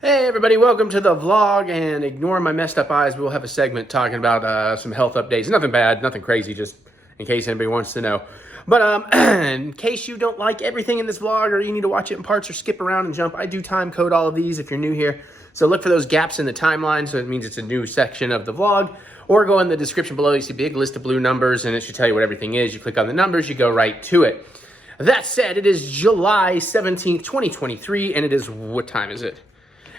Hey everybody, welcome to the vlog, and ignore my messed up eyes. We'll have a segment talking about some health updates. Nothing bad, nothing crazy, just in case anybody wants to know. But in case you don't like everything in this vlog, or you need to watch it in parts or skip around and jump, I do time code all of these if you're new here. So look for those gaps in the timeline, so it means it's a new section of the vlog. Or go in the description below, you see a big list of blue numbers, and it should tell you what everything is. You click on the numbers, you go right to it. That said, it is July 17th, 2023, and it is, what time is it?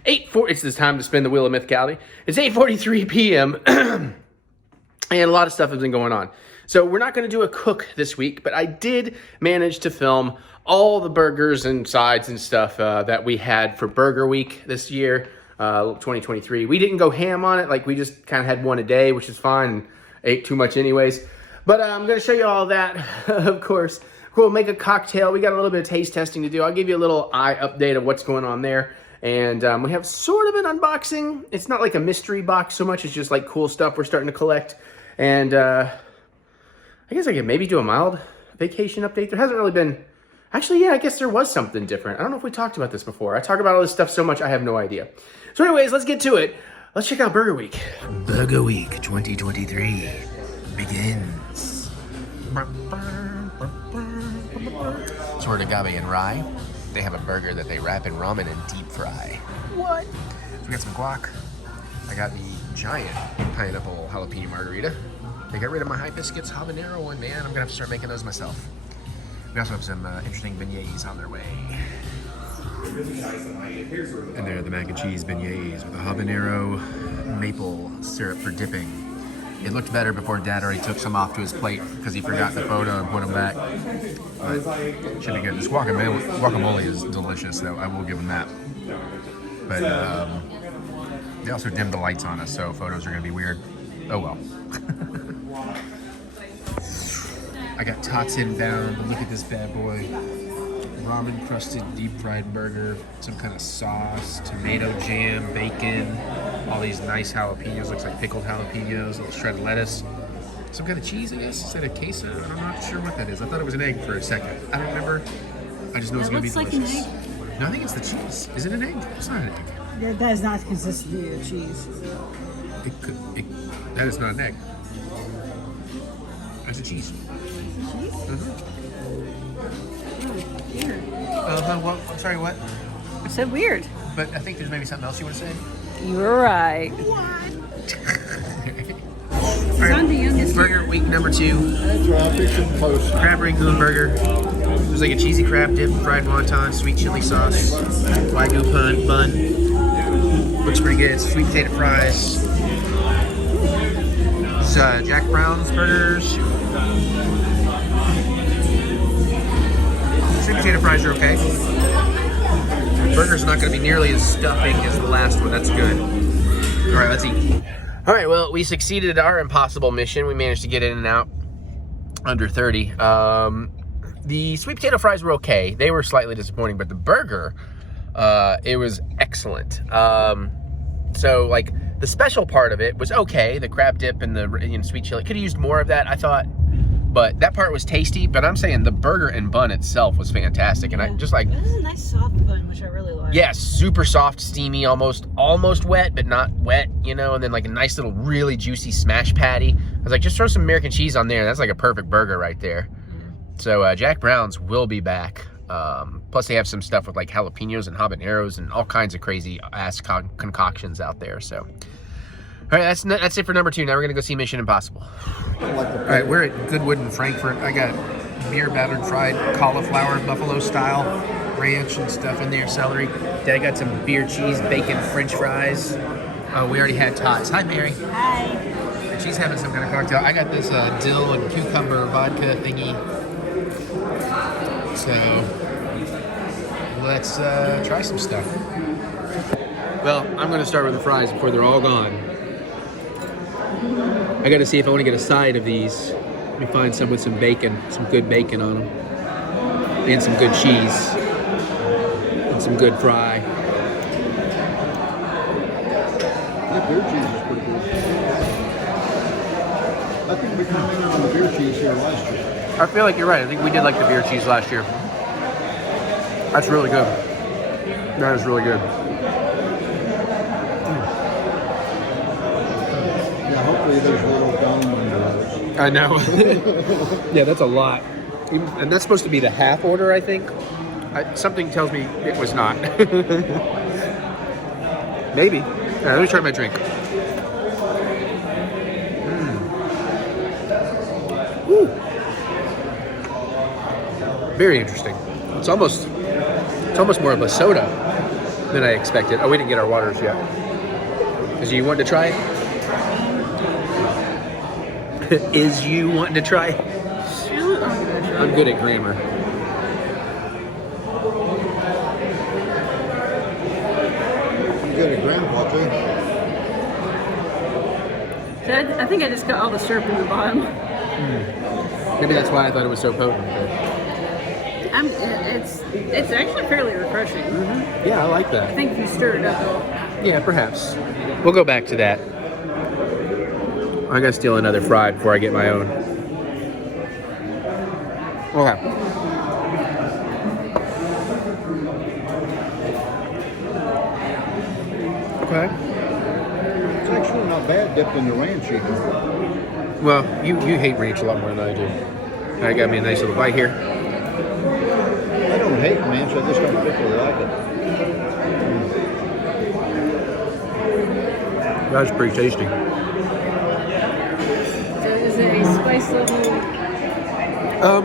It's the time to spin the wheel of mythicality. It's 8:43 p.m. and a lot of stuff has been going on. So we're not going to do a cook this week, but I did manage to film all the burgers and sides and stuff that we had for Burger Week this year, 2023. We didn't go ham on it. Like, we just kind of had one a day, which is fine, and ate too much anyways. But I'm going to show you all that, of course. We'll make a cocktail. We got a little bit of taste testing to do. I'll give you a little eye update of what's going on there. And we have sort of an unboxing. It's not like a mystery box so much. It's just like cool stuff we're starting to collect. And I guess I could maybe do a mild vacation update. There hasn't really been... Actually, yeah, I guess there was something different. I don't know if we talked about this before. I talk about all this stuff so much, I have no idea. So anyways, let's get to it. Let's check out Burger Week. Burger Week 2023 begins. Sort of agave and rye. They have a burger that they wrap in ramen and deep fry. What? So we got some guac. I got the giant pineapple jalapeno margarita. They got rid of my hibiscus habanero one, man. I'm gonna have to start making those myself. We also have some interesting beignets on their way. And they're the mac and cheese beignets with a habanero maple syrup for dipping. It looked better before Dad already took some off to his plate because he forgot the photo and put them back. But should be good. This guacamole is delicious, though. I will give them that. But they also dimmed the lights on us, so photos are going to be weird. Oh well. I got tots inbound. Look at this bad boy. Ramen crusted deep fried burger, some kind of sauce, tomato jam, bacon, all these nice jalapenos. Looks like pickled jalapenos, a little shredded lettuce, some kind of cheese, I guess. Is that a queso? I'm not sure what that is. I thought it was an egg for a second. I don't remember. I just know it's going to be delicious. Like an egg. No, I think it's the cheese. Is it an egg? It's not an egg. That does not consist of the cheese. That is not an egg. That's a cheese. Cheese? Weird. What? I'm sorry, what? I said weird. But I think there's maybe something else you want to say. You were right. Alright, Burger Week number 2. Crab Rangoon burger. It was like a cheesy crab dip, fried wonton, sweet chili sauce, wagyu bun. Looks pretty good. Sweet potato fries. This is Jack Brown's burgers. Sweet potato fries are okay. The burger's not going to be nearly as stuffing as the last one. That's good. All right, let's eat. All right, well, we succeeded at our impossible mission. We managed to get in and out under 30. The sweet potato fries were okay. They were slightly disappointing, but the burger, it was excellent. So, like, the special part of it was okay. The crab dip and the sweet chili. Could have used more of that, I thought. But that part was tasty. But I'm saying the burger and bun itself was fantastic. And I just like... This is a nice soft bun, which I really like. Yeah, super soft, steamy, almost wet, but not wet, you know? And then like a nice little really juicy smash patty. I was like, just throw some American cheese on there. That's like a perfect burger right there. So Jack Brown's will be back. Plus they have some stuff with like jalapenos and habaneros and all kinds of crazy ass concoctions out there. So, all right, that's it for number 2. Now we're gonna go see Mission Impossible. All right, we're at Goodwood in Frankfurt. I got beer battered fried cauliflower buffalo style, ranch and stuff in there, celery. Dad got some beer cheese, bacon, French fries. We already had tots. Hi, Mary. Hi. And she's having some kind of cocktail. I got this dill and cucumber vodka thingy. So let's try some stuff. Well, I'm gonna start with the fries before they're all gone. I gotta see if I want to get a side of these. Let me find some with some bacon, some good bacon on them, and some good cheese, and some good fry. That beer cheese is pretty good. I think we commented on the beer cheese here last year. I feel like you're right. I think we did like the beer cheese last year. That's really good. That is really good. Usually there's a little gum under those. I know. Yeah, that's a lot. And that's supposed to be the half order, I think. Something tells me it was not. Maybe. All right, let me try my drink. Ooh. Very interesting. It's almost more of a soda than I expected. Oh, we didn't get our waters yet. Is you wanting to try it? Is you wanting to try it? I'm good at grammar. I'm good at grandpa too. So I think I just got all the syrup in the bottom. Maybe that's why I thought it was so potent. But... It's actually fairly refreshing. yeah, I like I that. think if you stir it up. Yeah, perhaps. We'll go back to that. I gotta steal another fry before I get my own. Okay. Okay. It's actually not bad dipped in the ranch even. Well, you hate ranch a lot more than I do. I got me a nice little bite here. I don't hate ranch, I just don't particularly like it. That's pretty tasty. So is it a spice level?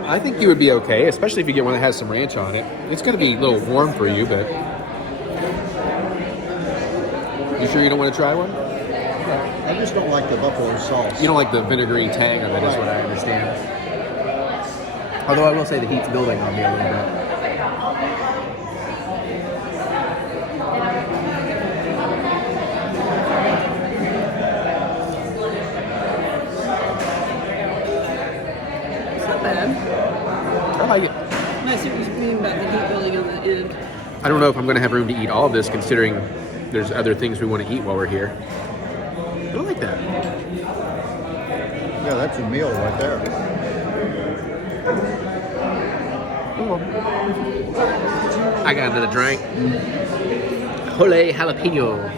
I think you would be okay, especially if you get one that has some ranch on it. It's gonna be a little warm for you, but you sure you don't want to try one? I just don't like the buffalo sauce. You don't like the vinegary tang of it, is what I understand. Although I will say the heat's building on me a little bit. It's not bad. I like it. I see what you mean about the heat building on the end. I don't know if I'm going to have room to eat all of this, considering there's other things we want to eat while we're here. I like that. Yeah, that's a meal right there. I got another drink. Jole jalapeno.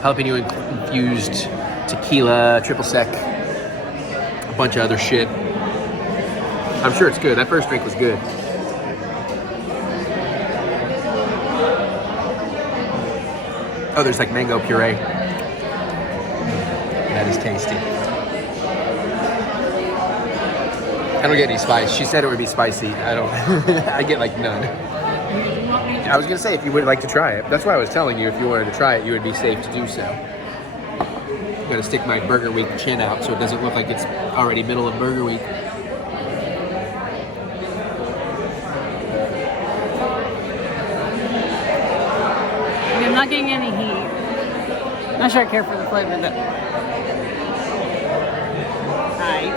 Jalapeno infused tequila, triple sec, a bunch of other shit. I'm sure it's good. That first drink was good. Oh, there's like mango puree. That is tasty. I don't get any spice. She said it would be spicy. I don't. I get like none. I was gonna say if you would like to try it. That's why I was telling you if you wanted to try it, you would be safe to do so. I'm gonna stick my Burger Week chin out so it doesn't look like it's already middle of Burger Week. I'm not getting any heat. Not sure I care for the flavor though. Alright.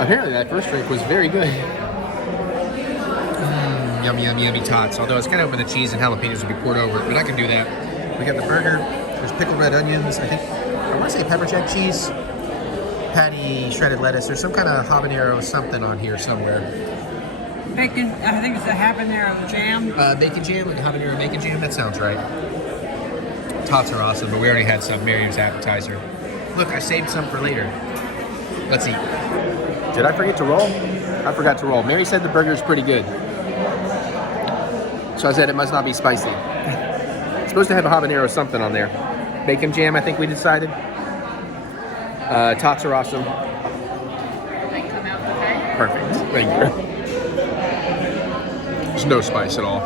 Apparently that first drink was very good. Yummy, yummy, yummy tots. Although I was kind of hoping the cheese and jalapenos would be poured over it, but I can do that. We got the burger. There's pickled red onions. I want to say pepper jack cheese, patty, shredded lettuce. There's some kind of habanero something on here somewhere. Bacon, I think it's a habanero jam. Bacon jam, like habanero bacon jam. That sounds right. Tots are awesome, but we already had some Miriam's appetizer. Look, I saved some for later. Let's eat. Did I forget to roll? I forgot to roll. Mary said the burger is pretty good. So I said it must not be spicy. It's supposed to have a habanero something on there. Bacon jam, I think we decided. Tots are awesome. They come out okay. Perfect. Thank you. There's no spice at all.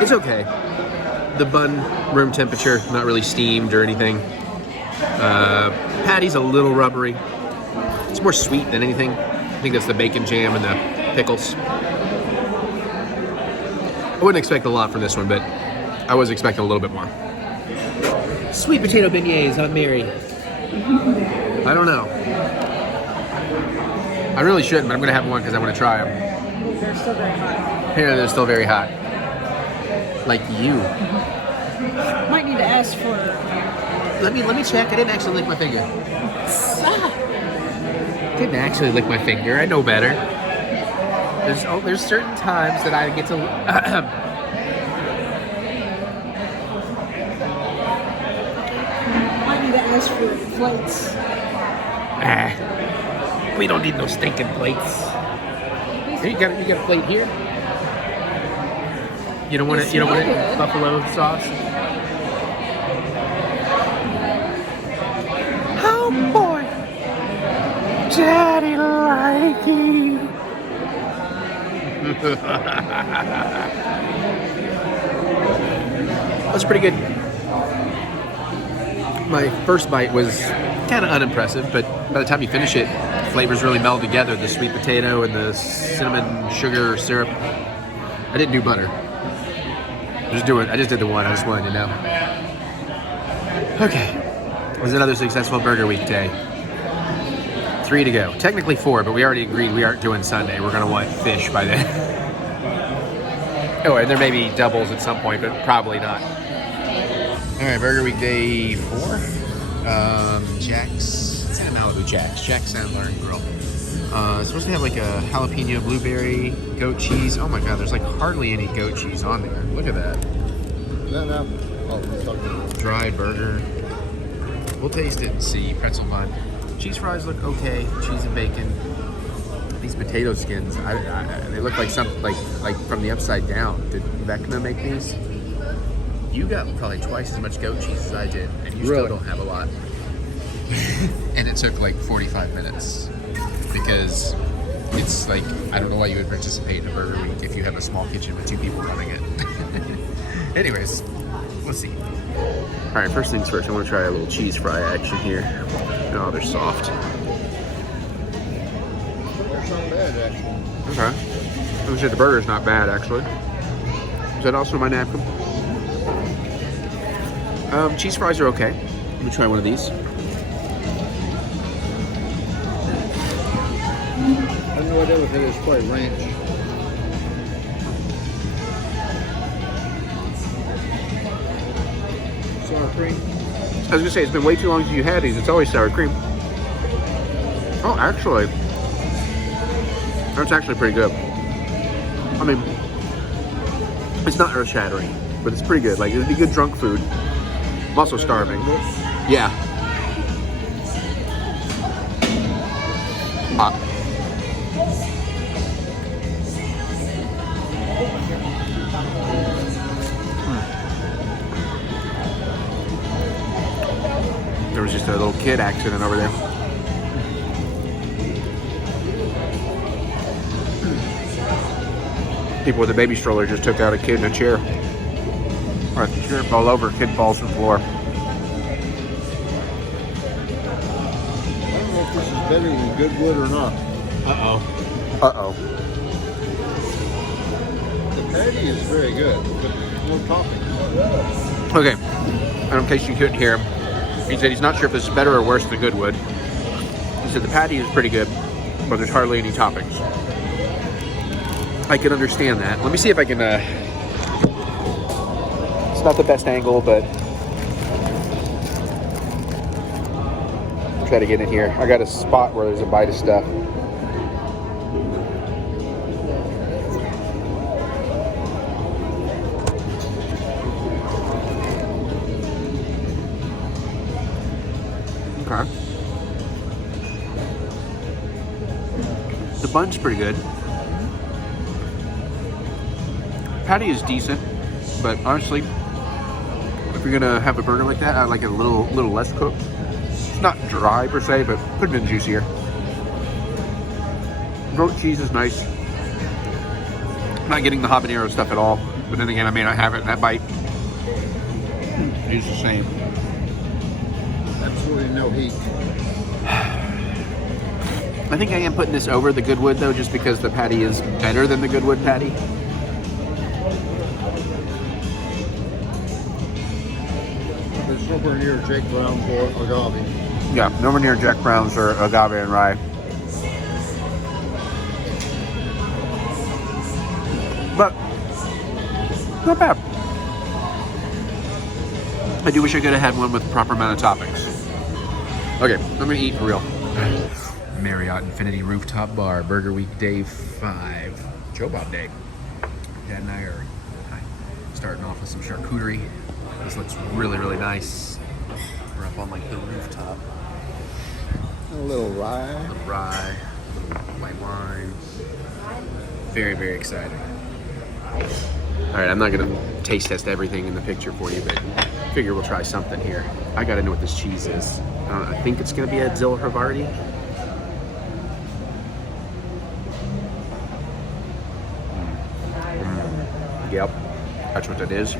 It's okay. The bun, room temperature, not really steamed or anything. Patty's a little rubbery. It's more sweet than anything. I think that's the bacon jam and the pickles. I wouldn't expect a lot from this one, but I was expecting a little bit more. Sweet potato beignets on Mary. I don't know. I really shouldn't, but I'm gonna have one because I want to try them. They're still very hot. Apparently they're still very hot. Like you. Might need to ask for. Let me check. I didn't actually lick my finger. Didn't actually lick my finger. I know better. There's certain times that I get to. I need to ask for plates. We don't need no stinking plates. Here, you got a plate here. You don't want it. You don't want it buffalo sauce. Oh boy, Daddy likey. That's pretty good. My first bite was kind of unimpressive, but by the time you finish it, flavors really meld together. The sweet potato and the cinnamon sugar syrup. I didn't do butter. I just did the one. I just wanted to know. Okay. It was another successful burger week day. 3 to go. Technically 4, but we already agreed we aren't doing Sunday. We're going to want fish by then. Oh, and there may be doubles at some point, but probably not. All right, burger week day 4. Jack's. It's in Malibu Jack's. Jack's Sand Bar and Grill. It's supposed to have like a jalapeno blueberry goat cheese. Oh my god, there's like hardly any goat cheese on there. Look at that. No. Oh, Dry burger. We'll taste it and see. Pretzel bun. Cheese fries look okay. Cheese and bacon. These potato skins, they look like something like from the upside down. Did Vecna make these? You got probably twice as much goat cheese as I did, and you still don't have a lot. And it took like 45 minutes because it's like, I don't know why you would participate in a burger week if you have a small kitchen with 2 people running it. Anyways, let's see. All right, first things first, I want to try a little cheese fry action here. Oh, they're soft. It's not bad, actually. Okay. I was gonna say the burger's not bad, actually. Is that also my napkin? Cheese fries are okay. Let me try one of these. I don't know what other thing is quite ranch. Sour cream. I was gonna say, it's been way too long since you had these. It's always sour cream. Oh, actually, that's actually pretty good. I mean, it's not earth-shattering, but it's pretty good. Like, it'd be good drunk food. I'm also starving. Yeah. Hot. There was just a little kid accident over there. People with a baby stroller just took out a kid in a chair. All right, the chair fell over, kid falls to the floor. I don't know if this is better than Goodwood or not. Uh-oh. Uh-oh. The patty is very good, but more topping. Okay, and in case you couldn't hear him, he said he's not sure if this is better or worse than Goodwood. He said the patty is pretty good, but there's hardly any toppings. I can understand that. Let me see if I can, it's not the best angle, but I'll try to get in here. I got a spot where there's a bite of stuff. Okay. The bun's pretty good. Patty is decent, but honestly, if you're gonna have a burger like that, I like it a little less cooked. It's not dry per se, but could have been juicier. Goat cheese is nice. Not getting the habanero stuff at all, but then again, I may not have it in that bite. It's the same. Absolutely no heat. I think I am putting this over the Goodwood though, just because the patty is better than the Goodwood patty. It's nowhere near Jake Brown's or agave. Yeah, nowhere near Jack Brown's or agave and rye. But not bad. I do wish I could have had one with the proper amount of toppings. Okay, I'm gonna eat for real. Marriott Infinity Rooftop Bar, Burger Week Day 5. Joe Bob Day. Dad and I are starting off with some charcuterie. This looks really, really nice. We're up on like the rooftop. A little rye. A little rye, a little white wine. Very, very exciting. All right, I'm not gonna taste test everything in the picture for you, but I figure we'll try something here. I gotta know what this cheese is. I think it's gonna be a Azur Havarti. Yep, that's what that is.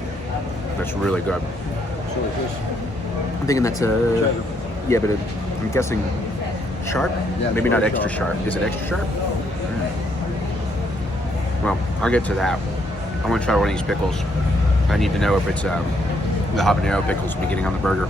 That's really good. So is this? I'm thinking that's a, yeah, but I'm guessing sharp? Yeah, maybe not very extra sharp. sharp. Is it extra sharp? Well, I'll get to that. I want to try one of these pickles. I need to know if it's the habanero pickles we'll be getting on the burger.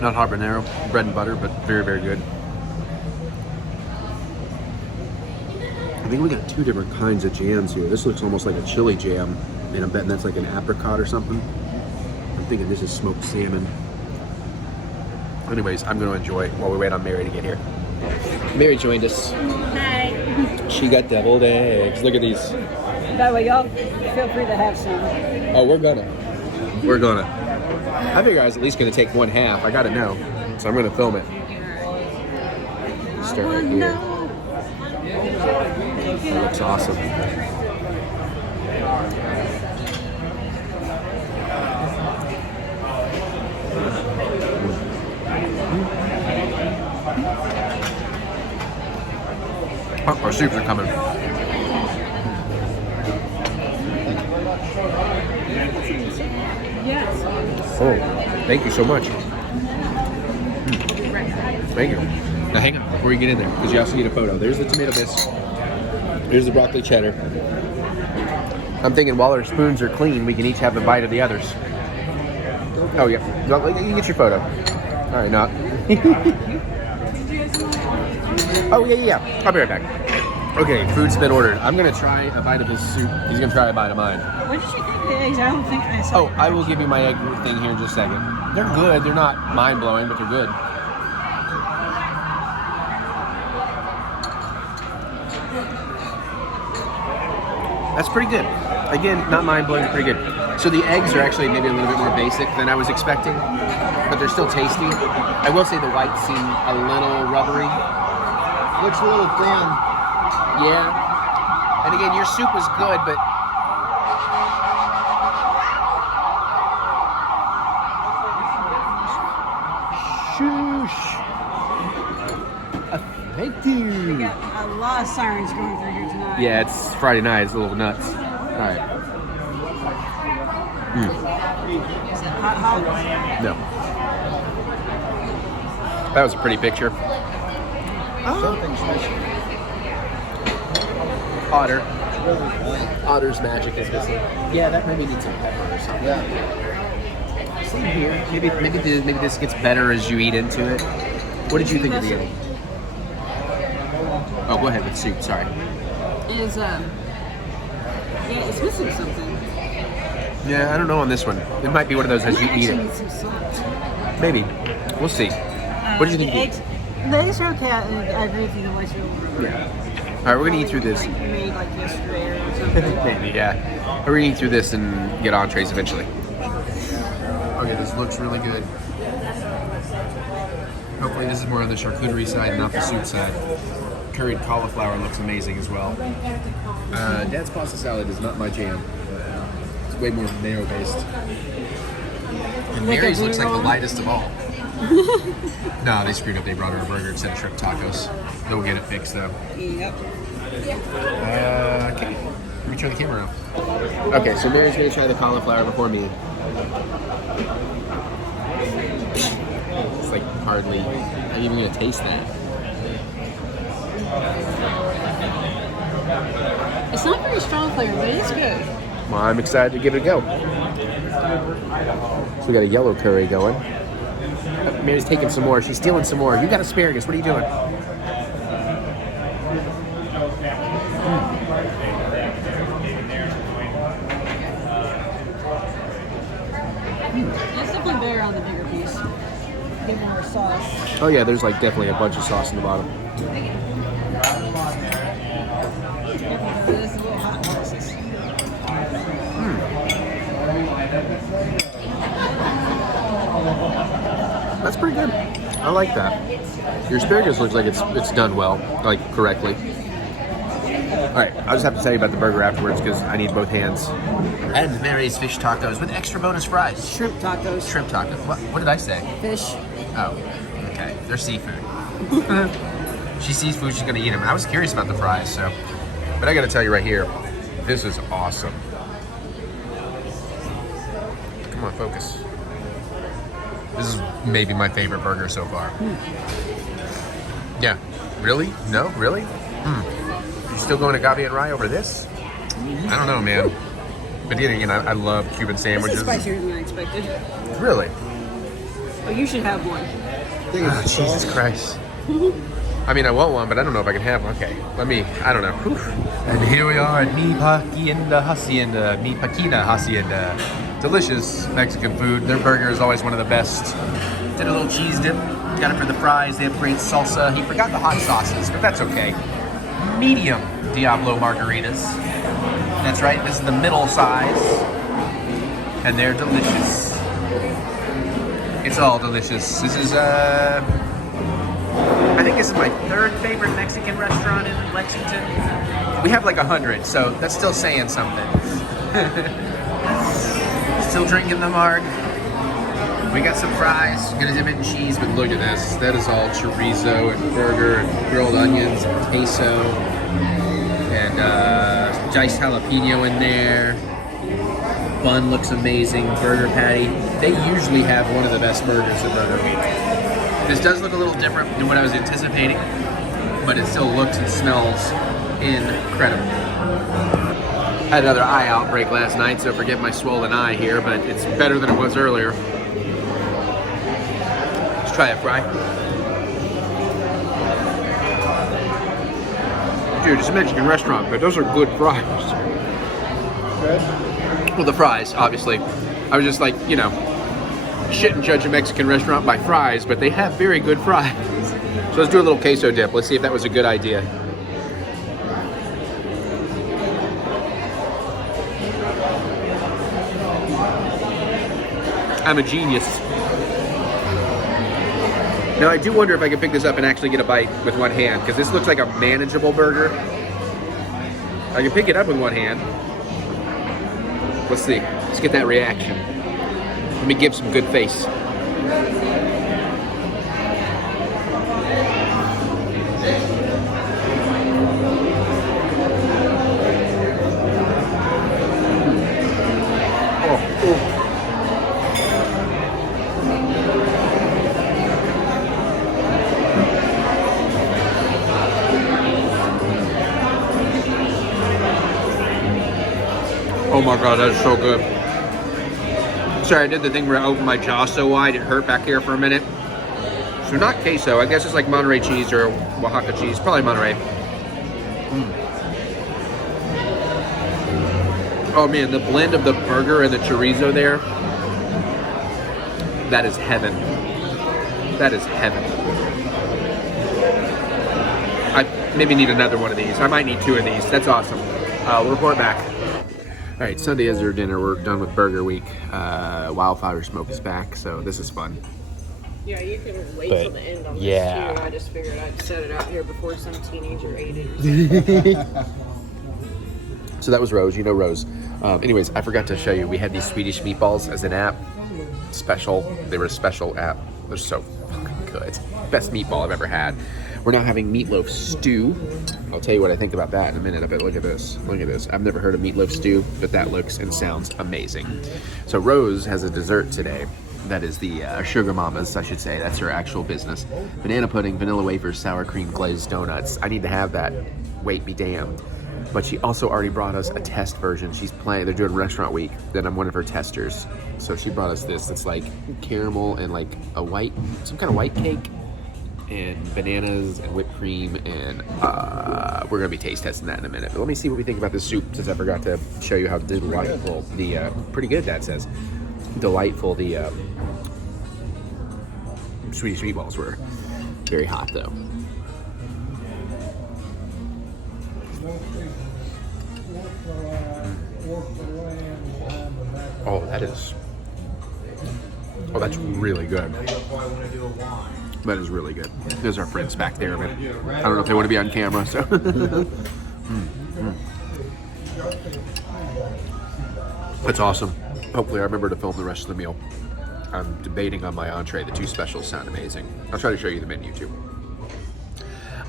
Not habanero, bread and butter, but very, very good. I think we got two different kinds of jams here. This looks almost like a chili jam, and I'm betting that's like an apricot or something. I'm thinking this is smoked salmon. Anyways, I'm going to enjoy it while we wait on Mary to get here. Mary joined us. Hi. She got deviled eggs. Look at these. By the way, y'all feel free to have some. Oh, we're gonna. I figure I was at least gonna take one half. I gotta know, so I'm gonna film it. Start right here. That looks awesome. Oh, our soups are coming. Yes. Oh, thank you so much. Thank you. Now hang on before you get in there, because you also need a photo. There's the tomato bisque. There's the broccoli cheddar. I'm thinking while our spoons are clean, we can each have a bite of the others. Oh yeah, you get your photo. All right, not. Oh yeah. I'll be right back. Okay, food's been ordered. I'm gonna try a bite of his soup. He's gonna try a bite of mine. What did you think of the eggs? I don't think I saw. Oh, I will give you my egg thing here in just a second. They're good. They're not mind-blowing, but they're good. That's pretty good. Again, not mind-blowing, but pretty good. So the eggs are actually maybe a little bit more basic than I was expecting, but they're still tasty. I will say the whites seem a little rubbery. Looks a little thin. Yeah. And again, your soup was good, but thank you. We got a lot of sirens going through here tonight. Yeah, it's Friday night. It's a little nuts. All right. Is that hot? No. That was a pretty picture. Something special. Otter. It's really fun. Otter's magic is missing. Yeah, that maybe needs some pepper or something. Yeah. Same here. Maybe this gets better as you eat into it. What did you think of the egg? Oh, go ahead with soup. Sorry. Is yeah, it's missing something. Yeah, I don't know on this one. It might be one of those as you eat Actually it. need some salt. Maybe. We'll see. What do you think? The eggs are okay. I agree with you. The whites are a little rubbery. Yeah. All right, we're gonna eat through this. Like made like yesterday or something. Maybe, yeah. We're gonna eat through this and get entrees eventually. Okay, this looks really good. Hopefully this is more on the charcuterie side, not the soup side. Curried cauliflower looks amazing as well. Dad's pasta salad is not my jam. It's way more mayo based. And Like a Mary's looks like the roll? lightest of all. No, they screwed up. They brought her a burger instead of shrimp tacos. They'll get it fixed though. Yep. Okay. Let me turn the camera on. Okay, so Mary's gonna try the cauliflower before me. It's like hardly. I'm even gonna taste that. It's not very strong flavor, but it's good. Well, I'm excited to give it a go. So we got a yellow curry going. Mary's taking some more. She's stealing some more. You got asparagus. What are you doing? be more sauce. Oh yeah, there's like definitely a bunch of sauce in the bottom. It is a little hot sauces. That's pretty good. I like that. Your asparagus looks like it's done well, like correctly. All right, I'll just have to tell you about the burger afterwards because I need both hands. And Mary's fish tacos with extra bonus fries. Shrimp tacos. Shrimp tacos. What did I say? Fish. Oh, okay. They're seafood. She sees food, she's gonna eat them. I was curious about the fries, so. But I gotta tell you right here, this is awesome. Come on, focus. This is maybe my favorite burger so far. Yeah. Really? No? Really? You still going to Gavi and Rye over this? I don't know, man. But then again, I love Cuban sandwiches. This is spicier than I expected. Really? Oh, you should have one. Oh, Jesus Christ. I mean, I want one, but I don't know if I can have one. Okay, I don't know. Whew. And here we are at Mi Paquina Hacienda. Delicious Mexican food. Their burger is always one of the best. Did a little cheese dip. Got it for the fries. They have great salsa. He forgot the hot sauces, but that's okay. Medium Diablo margaritas. That's right, this is the middle size. And they're delicious. It's all delicious. This is, I think this is my third favorite Mexican restaurant in Lexington. We have like 100, so that's still saying something. Still drinking the marg. We got some fries, gonna dip it in cheese, but look at this. That is all chorizo and burger and grilled onions and queso and diced jalapeno in there. Bun looks amazing, burger patty. They usually have one of the best burgers in Burger Week. This does look a little different than what I was anticipating, but it still looks and smells incredible. I had another eye outbreak last night, so forget my swollen eye here, but it's better than it was earlier. Let's try a fry. Dude, it's a Mexican restaurant, but those are good fries. Good. Well, the fries, obviously. I was just like, you know, shouldn't judge a Mexican restaurant by fries, but they have very good fries. So let's do a little queso dip. Let's see if that was a good idea. I'm a genius. Now, I do wonder if I can pick this up and actually get a bite with one hand, because this looks like a manageable burger. I can pick it up with one hand. Let's see. Let's get that reaction. Let me give some good face. Oh my God, that is so good. Sorry, I did the thing where I opened my jaw so wide it hurt back here for a minute. So not queso, I guess it's like Monterey cheese or Oaxaca cheese, probably Monterey. Oh man, the blend of the burger and the chorizo there, that is heaven. That is heaven. I maybe need another one of these. I might need two of these. That's awesome. We'll report back. All right, Sunday Azur dinner. We're done with Burger Week. Wildfire smoke is back, so this is fun. Yeah, you can wait till the end on this too. I just figured I'd set it out here before some teenager ate it or something. So that was Rose. You know Rose. Anyways, I forgot to show you. We had these Swedish meatballs as an app. Special. They were a special app. They're so fucking good. Best meatball I've ever had. We're now having meatloaf stew. I'll tell you what I think about that in a minute. But look at this. Look at this. I've never heard of meatloaf stew, but that looks and sounds amazing. So Rose has a dessert today. That is the Sugar Mamas, I should say. That's her actual business. Banana pudding, vanilla wafers, sour cream glazed donuts. I need to have that. Wait, be damned. But she also already brought us a test version. She's playing, they're doing Restaurant Week. Then I'm one of her testers. So she brought us this. It's like caramel and like a white, some kind of white cake. And bananas and whipped cream, and we're gonna be taste testing that in a minute. But let me see what we think about this soup, since I forgot to show you how delightful pretty good, Dad says. Delightful Swedish meatballs were very hot though. Oh, that's really good. That is really good. There's our friends back there, but I don't know if they want to be on camera, so. That's awesome. Hopefully I remember to film the rest of the meal. I'm debating on my entree. The two specials sound amazing. I'll try to show you the menu too.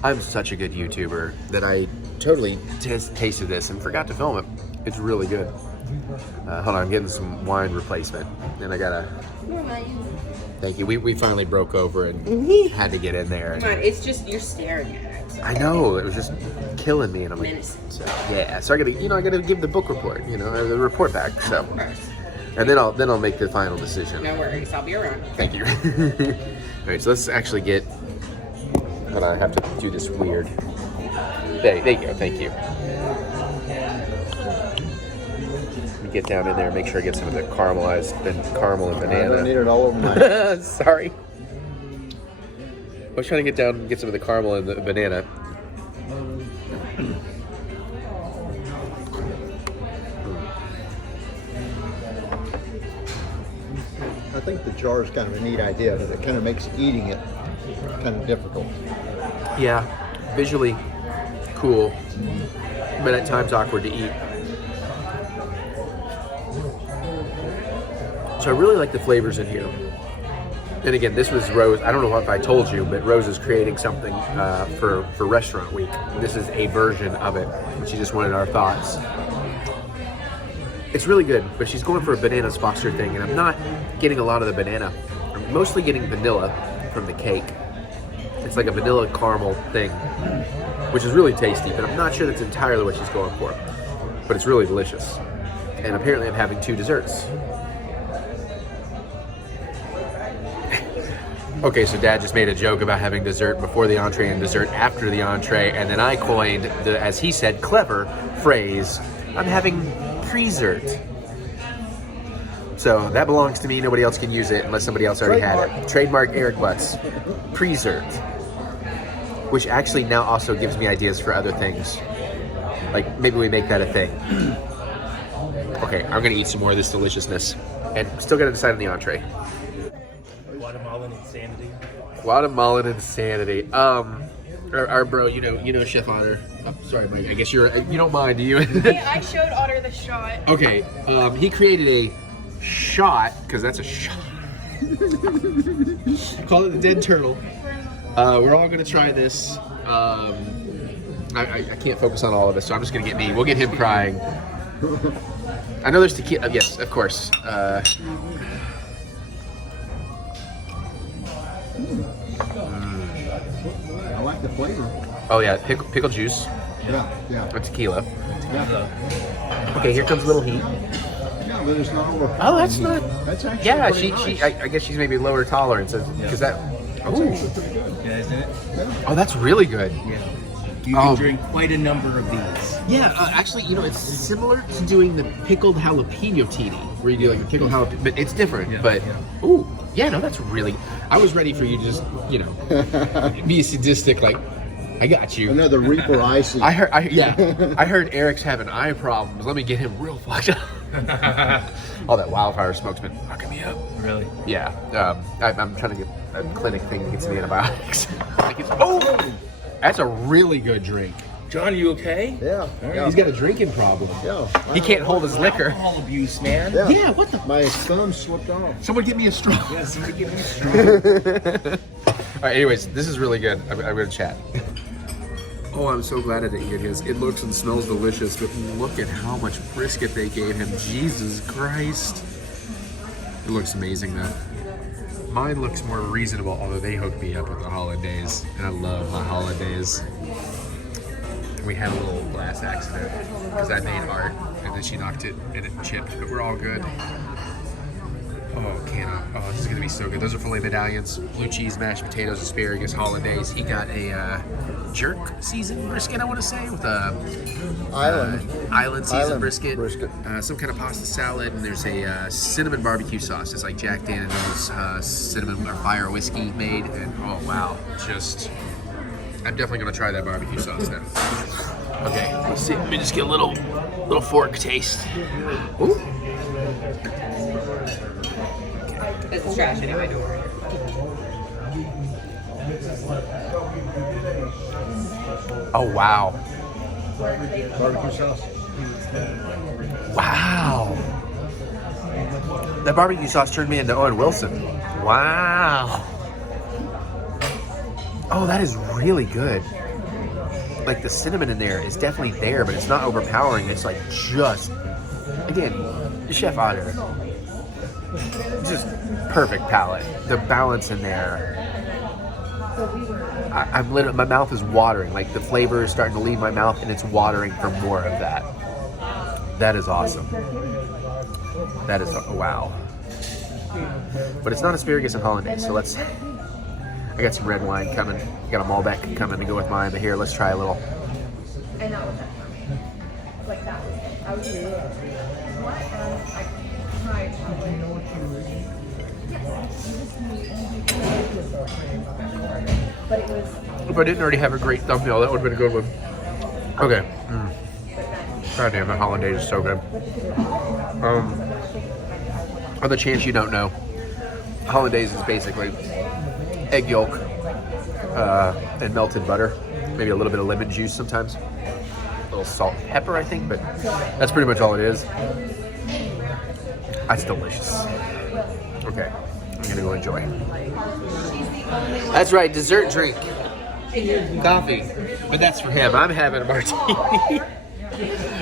I'm such a good YouTuber that I totally tasted this and forgot to film it. It's really good. Hold on, I'm getting some wine replacement, and I gotta. Thank you. We finally broke over and had to get in there. Come on, it's just you're staring at it. So. I know, it was just killing me, and I'm like, so, yeah. So I gotta give the book report, the report back. So, and then I'll make the final decision. No worries, I'll be around. Thank you. All right, so let's actually get. Hold on, I have to do this weird. There you go. Thank you. Get down in there and make sure I get some of the caramelized caramel and banana. I don't need it all over my Sorry. I was trying to get down and get some of the caramel and the banana. I think the jar is kind of a neat idea, but it kind of makes eating it kind of difficult. Yeah, visually cool, but at times awkward to eat. So I really like the flavors in here. And again, this was Rose. I don't know if I told you, but Rose is creating something for Restaurant Week. This is a version of it. She just wanted our thoughts. It's really good, but she's going for a bananas Foster thing, and I'm not getting a lot of the banana. I'm mostly getting vanilla from the cake. It's like a vanilla caramel thing, which is really tasty, but I'm not sure that's entirely what she's going for. But it's really delicious. And apparently I'm having 2 desserts. Okay, so Dad just made a joke about having dessert before the entree and dessert after the entree, and then I coined the, as he said, clever phrase, I'm having pre-zert. So that belongs to me. Nobody else can use it unless somebody else already had it. Trademark EricButts. Pre-zert. Which actually now also gives me ideas for other things. Like maybe we make that a thing. Okay, I'm gonna eat some more of this deliciousness. And still gotta decide on the entree. Guatemalan insanity. Guatemalan insanity. Our bro, you know Chef Otter. Oh, sorry, Mike. I guess you don't mind, do you? Hey, I showed Otter the shot. Okay. He created a shot because that's a shot. Call it the dead turtle. We're all gonna try this. I can't focus on all of this, so I'm just gonna get me. We'll get him crying. I know there's tequila. Yes, of course. I like the flavor. Oh yeah, pickle juice. Yeah. Or tequila. Yeah. Okay, here comes a little heat. Yeah, but it's not over. Oh, that's not. That's actually Yeah, pretty nice. I guess she's maybe lower tolerance because that. Ooh. Yeah, isn't it? Oh, that's really good. Yeah. You can drink quite a number of these. Yeah, actually, it's similar to doing the pickled jalapeno tini, where you do like a pickled jalapeno, but it's different. Yeah, but yeah. Ooh, yeah, no, that's really. I was ready for you to just, be sadistic, like, I got you. Another Reaper icy. I heard Eric's having eye problems. Let me get him real fucked up. All that wildfire smoke's been fucking me up. Really? Yeah, I'm trying to get a clinic thing that gets me antibiotics. Oh, that's a really good drink. John, you okay? Yeah. Yeah. He's got a drinking problem. Yeah. He can't hold his liquor. Alcohol abuse, man. Yeah. Yeah, what the? My thumb slipped off. Someone give me a straw. Yeah, somebody give me a straw. All right, anyways, this is really good. I'm going to chat. Oh, I'm so glad I didn't get his. It looks and smells delicious, but look at how much brisket they gave him. Jesus Christ. It looks amazing, though. Mine looks more reasonable, although they hooked me up at the holidays, and I love my holidays. We had a little glass accident because I made art, and then she knocked it, and it chipped, but we're all good. Oh, this is gonna be so good. Those are filet medallions, blue cheese, mashed potatoes, asparagus, hollandaise. He got a jerk seasoned brisket, I want to say, with a island seasoned brisket. Some kind of pasta salad, and there's a cinnamon barbecue sauce. It's like Jack Daniel's cinnamon or fire whiskey made, and oh wow, I'm definitely gonna try that barbecue sauce now. Okay, let's see. Let me just get a little fork taste. Ooh. It's trash anyway. Oh wow. Barbecue sauce. Wow. That barbecue sauce turned me into Owen Wilson. Wow. Oh, that is really good. Like the cinnamon in there is definitely there, but it's not overpowering. It's like just, again, Chef Otter. Just perfect palate. The balance in there. I'm literally, my mouth is watering. Like the flavor is starting to leave my mouth, and it's watering for more of that. That is awesome. That is wow. But it's not asparagus and hollandaise, so let's. I got some red wine coming. Got a Malbec coming to go with mine. But here, let's try a little. If I didn't already have a great thumbnail, that would have been a good one. Okay. God damn, the hollandaise is so good. On the chance you don't know, hollandaise is basically egg yolk and melted butter, maybe a little bit of lemon juice sometimes, a little salt and pepper, I think, but that's pretty much all it is. That's delicious. Okay, I'm gonna go enjoy. That's right, dessert drink. Coffee, but that's for him. I'm having a martini.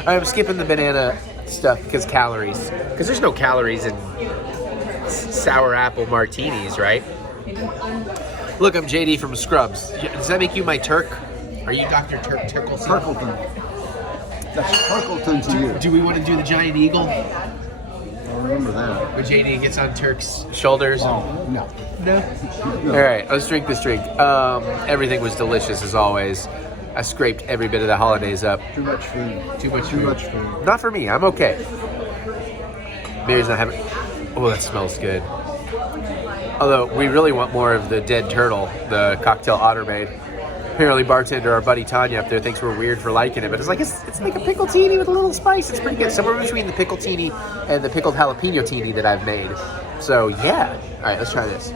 I'm skipping the banana stuff because calories. Because there's no calories in sour apple martinis, right? Look, I'm JD from Scrubs. Does that make you my Turk? Are you Dr. Turkleton? Turkleton. That's Turkleton to you. Do we want to do the giant eagle? I remember that. When JD gets on Turk's shoulders? Oh, no. No? All right, let's drink this drink. Everything was delicious as always. I scraped every bit of the hollandaise up. Too much food. Too much food. Not for me, I'm okay. Mary's not having. Oh, that smells good. Although we really want more of the dead turtle, the cocktail Otter made. Apparently, bartender, our buddy Tanya up there, thinks we're weird for liking it, but it's like it's like a pickled-tini with a little spice. It's pretty good, somewhere between the pickled-tini and the pickled jalapeno-tini that I've made. So yeah, all right, let's try this.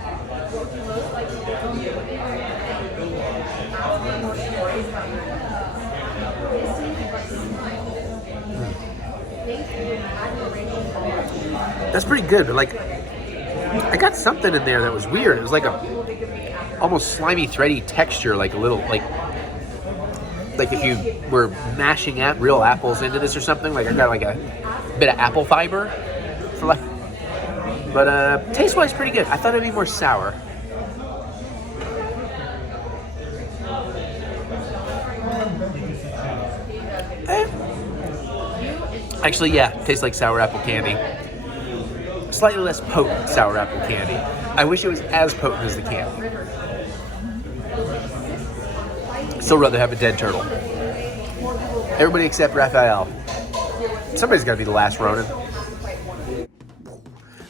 That's pretty good, but like, I got something in there that was weird. It was like a almost slimy, thready texture, like a little, like if you were mashing real apples into this or something. Like I got like a bit of apple fiber, for like. But taste-wise, pretty good. I thought it'd be more sour. Actually, yeah, tastes like sour apple candy. Slightly less potent sour apple candy. I wish it was as potent as the candy. Still rather have a dead turtle. Everybody except Raphael. Somebody's got to be the last Ronin.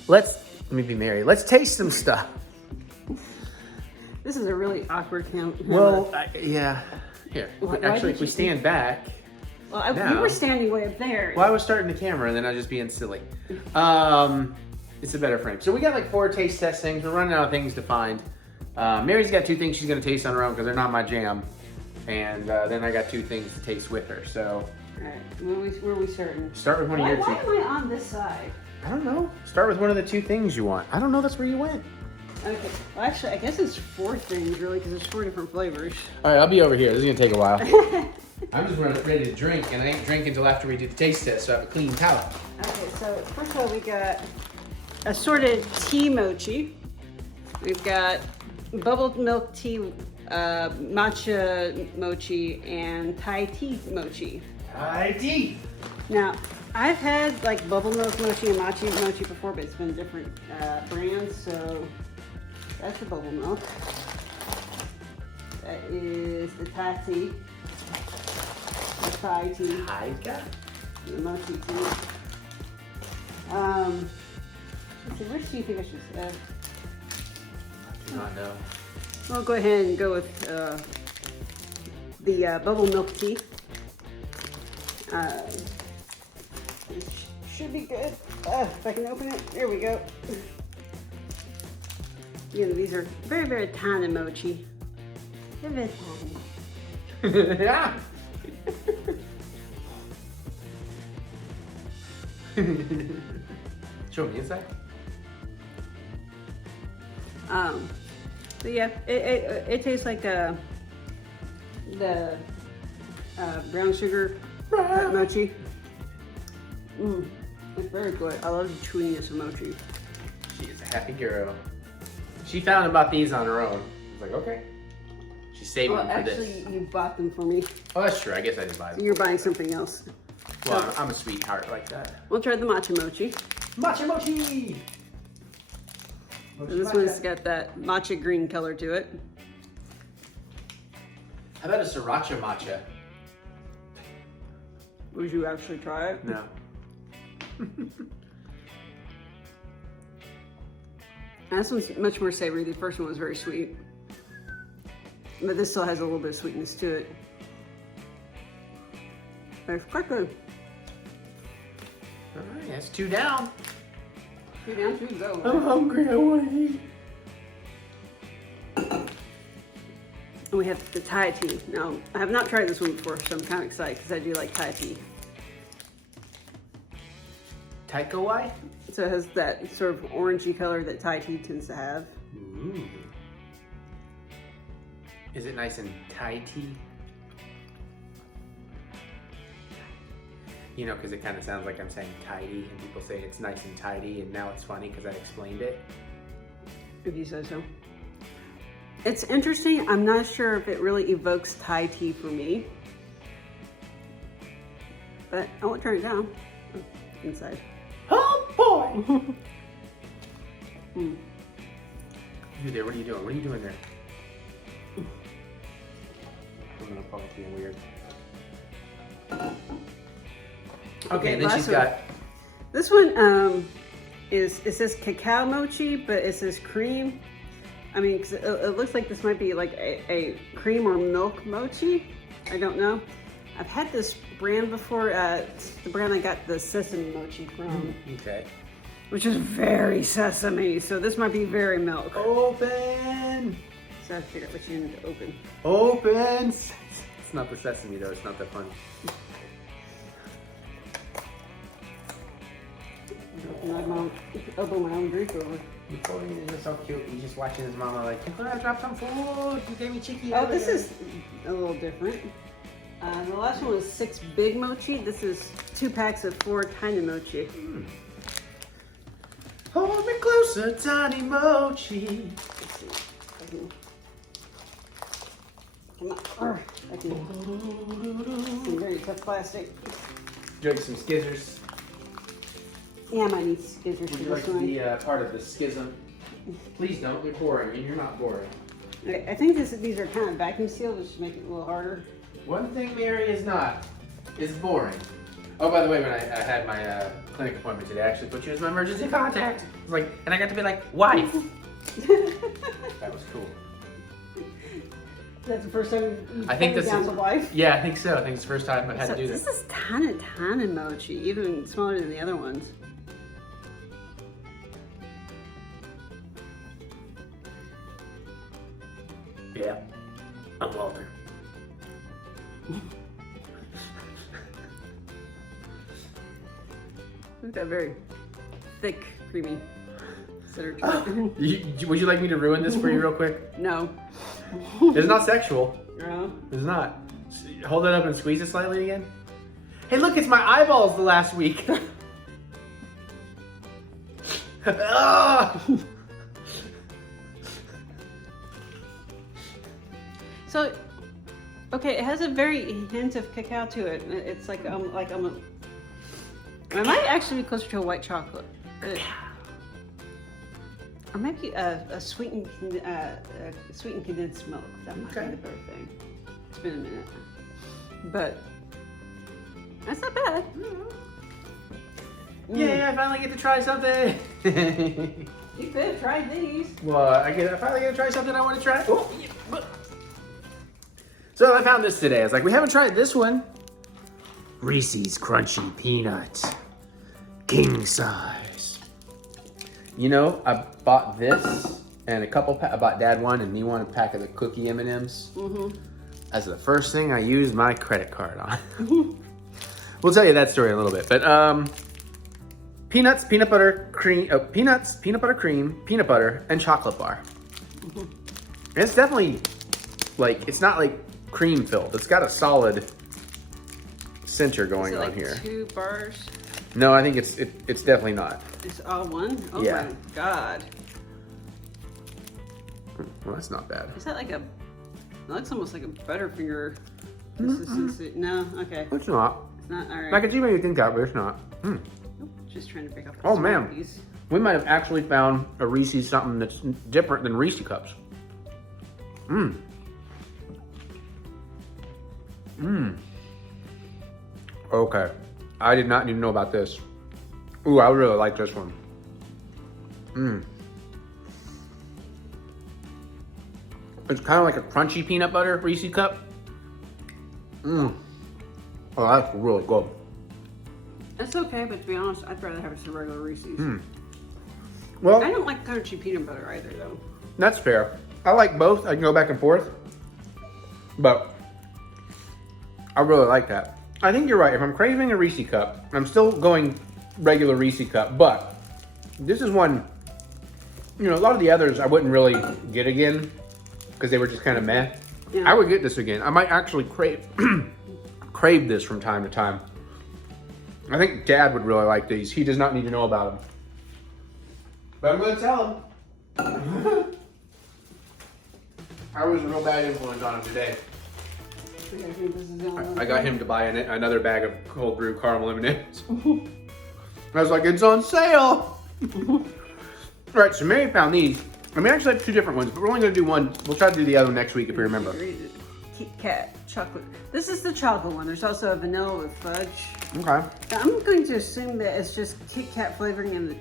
Let me be Mary. Let's taste some stuff. This is a really awkward camera. Well, yeah. Here. Actually, if we stand back. Well, we were standing way up there. Well, I was starting the camera and then I was just being silly. It's a better frame. So we got like 4 taste test things. We're running out of things to find. Mary's got 2 things she's going to taste on her own because they're not my jam. And then I got 2 things to taste with her. So. All right. Where are we starting? Start with one of your 2. Why am I on this side? I don't know. Start with one of the 2 things you want. I don't know. That's where you went. Okay. Well, actually, I guess it's 4 things really because there's 4 different flavors. All right. I'll be over here. This is going to take a while. I'm just ready to drink, and I ain't drinking until after we do the taste test, so I have a clean palate. Okay, so first of all, we got assorted tea mochi. We've got bubbled milk tea matcha mochi and Thai tea mochi. ID. Now, I've had like bubble milk mochi and matcha mochi before, but it's been different brands. So that's the bubble milk. That is the Thai tea. The Thai tea. Tiger? The mochi tea. Let's see, which do you think I should say? I do not know. I'll go ahead and go with the bubble milk tea. It should be good. If I can open it, there we go. You know, these are very, very tiny mochi. They're very tiny. Yeah. Show me inside. But yeah, it tastes like the brown sugar mochi. It's very good. I love the chewiness of mochi. She is a happy girl. She found about these on her own. I was like, okay. She's saving Well, them for actually, this. you bought them for me. Oh, that's true. I guess I didn't buy them. You're buying something else. Well, I'm a sweetheart like that. We'll try the matcha mochi. Matcha mochi! So this one's got that matcha green color to it. How about a sriracha matcha? Would you actually try it? No. This one's much more savory. The first one was very sweet. But this still has a little bit of sweetness to it. But it's quite good. All right, that's 2 down. Two down, two to go. I'm hungry. I want to eat. And we have the Thai tea. Now, I have not tried this one before, so I'm kind of excited because I do like Thai tea. Taiko Wai? So it has that sort of orangey color that Thai tea tends to have. Ooh. Is it nice and Thai tea? You know, because it kind of sounds like I'm saying tidy, and people say it's nice and tidy, and now it's funny because I explained it. If you say so. It's interesting. I'm not sure if it really evokes Thai tea for me. But I won't turn it down. Inside. Oh boy! You there? What are you doing? What are you doing there? I'm gonna probably being weird. Okay, then last she's one. got. This one it says cacao mochi, but it says cream. I mean, 'cause it looks like this might be like a cream or milk mochi. I don't know. I've had this brand before. It's the brand I got the sesame mochi from, Okay. which is very sesame. So this might be very milk. Open! So I figured out what you need to open. Open! It's not the sesame though, it's not that funny. Open my own drink over. Before he's just so cute, he's just watching his mama like, you're gonna drop some food, you gave me chicky. Oh, this is a little different. The last one was 6 big mochi. This is 2 packs of 4 tiny mochi. Hold me closer, tiny mochi. Let's see if I can... Come on. I can... Some very tough plastic. Drink some skizzers. Yeah, I might need scissors for Would you like this to one. be part of the schism? Please don't, you're boring, and you're not boring. Okay, I think these are kind of vacuum sealed, which make it a little harder. One thing Mary is not, is boring. Oh, by the way, when I had my clinic appointment today, I actually put you as my emergency contact. I was like, and I got to be like, wife. That was cool. That's the first time you've I think this this down is, to life. yeah, I think so. I think it's the first time I've had So to do this. this is tiny mochi, even smaller than the other ones. Yeah, I'm Walter. Look at that very thick, creamy center to it. Would you like me to ruin this for you real quick? No. It's not sexual. No. It's not. Hold it up and squeeze it slightly again. Hey, look, it's my eyeballs the last week. Ah! So, okay, it has a very hint of cacao to it. It's like it might actually be closer to a white chocolate. Or maybe a sweetened condensed milk. That might be the better thing. It's been a minute. But that's not bad. Yeah, I finally get to try something. You could have tried these. Well, I finally get to try something I want to try. Oh, yeah. So I found this today. I was like, we haven't tried this one. Reese's Crunchy Peanut. King size. You know, I bought this and a couple, I bought Dad one and me one, a pack of the cookie M&Ms. That's the first thing I used my credit card on. We'll tell you that story in a little bit. But peanuts, peanut butter, cream, peanuts, peanut butter cream, peanut butter, and chocolate bar. And it's definitely like, it's not like cream filled. It's got a solid center going on here. 2 bars? No, I think it's definitely not. It's all one? Oh Yeah. my god. Well, that's not bad. Is that like it looks almost like a Butterfinger consistency. No? Okay. It's not. It's not, alright. I can see what you think that, but it's not. Just trying to break up the Oh man, piece. we might have actually found a Reese's something that's different than Reese cups. Okay, I did not even know about this. Ooh, I really like this one. It's kind of like a crunchy peanut butter Reese cup. Oh, that's really good. That's okay, but to be honest, I'd rather have some regular Reese's. Well, I don't like crunchy peanut butter either, though. that's fair. I like both. I can go back and forth. But I really like that. I think you're right. If I'm craving a Reese cup, I'm still going regular Reese cup. But this is one, you know, a lot of the others I wouldn't really get again because they were just kind of meh. Yeah. I would get this again. I might actually crave this from time to time. I think Dad would really like these. He does not need to know about them. But I'm going to tell him. I was a real bad influence on him today. I got him to buy another bag of cold brew caramel M&Ms. I was like, it's on sale. All right, so Mary found these. I mean, I actually have 2 different ones, but we're only going to do one. We'll try to do the other one next week if we remember. Kit Kat chocolate. This is the chocolate one. There's also a vanilla with fudge. Okay. I'm going to assume that it's just Kit Kat flavoring in the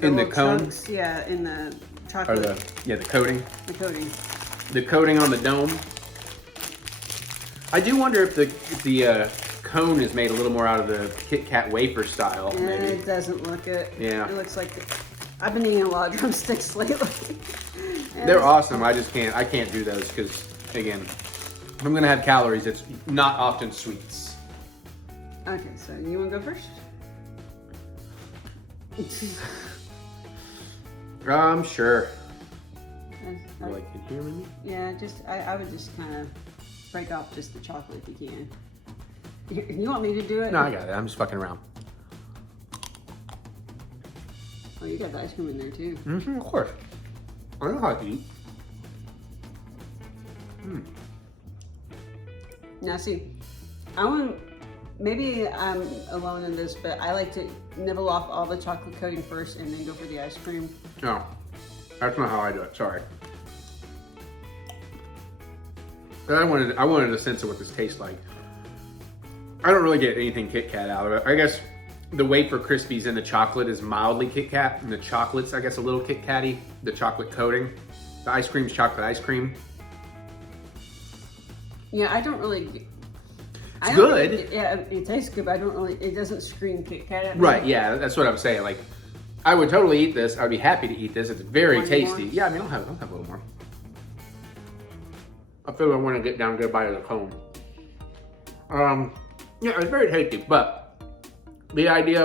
the cone? chunks. Yeah, in the Or chocolate. the coating. The coating. The coating on the dome. I do wonder if the cone is made a little more out of the Kit Kat wafer style, maybe. It doesn't look it. Yeah. It looks like I've been eating a lot of drumsticks lately. They're awesome. I can't do those because, again, if I'm gonna have calories, it's not often sweets. Okay, so you want to go first? Sure. I- Like it here, maybe? Yeah, I would just kind of break off just the chocolate if you can. You want me to do it? No, I got it. I'm just fucking around. Oh, you got the ice cream in there too. Of course. I know how to eat. Now see, maybe I'm alone in this, but I like to nibble off all the chocolate coating first and then go for the ice cream. No, that's not how I do it. Sorry. But I wanted a sense of what this tastes like. I don't really get anything Kit Kat out of it. I guess the wafer crispies in the chocolate is mildly Kit Kat, and the chocolate's, I guess, a little Kit Katty. The chocolate coating. The ice cream's chocolate ice cream. Yeah, I don't really. It's good. It tastes good, but it doesn't scream Kit Kat at me. Right, yeah, that's what I'm saying. Like, I would totally eat this. I'd be happy to eat this. It's very Want tasty. more? Yeah, I mean, I'll have a little more. I feel like I want to get down and get a bite of the cone. Yeah, it's very tasty, but the idea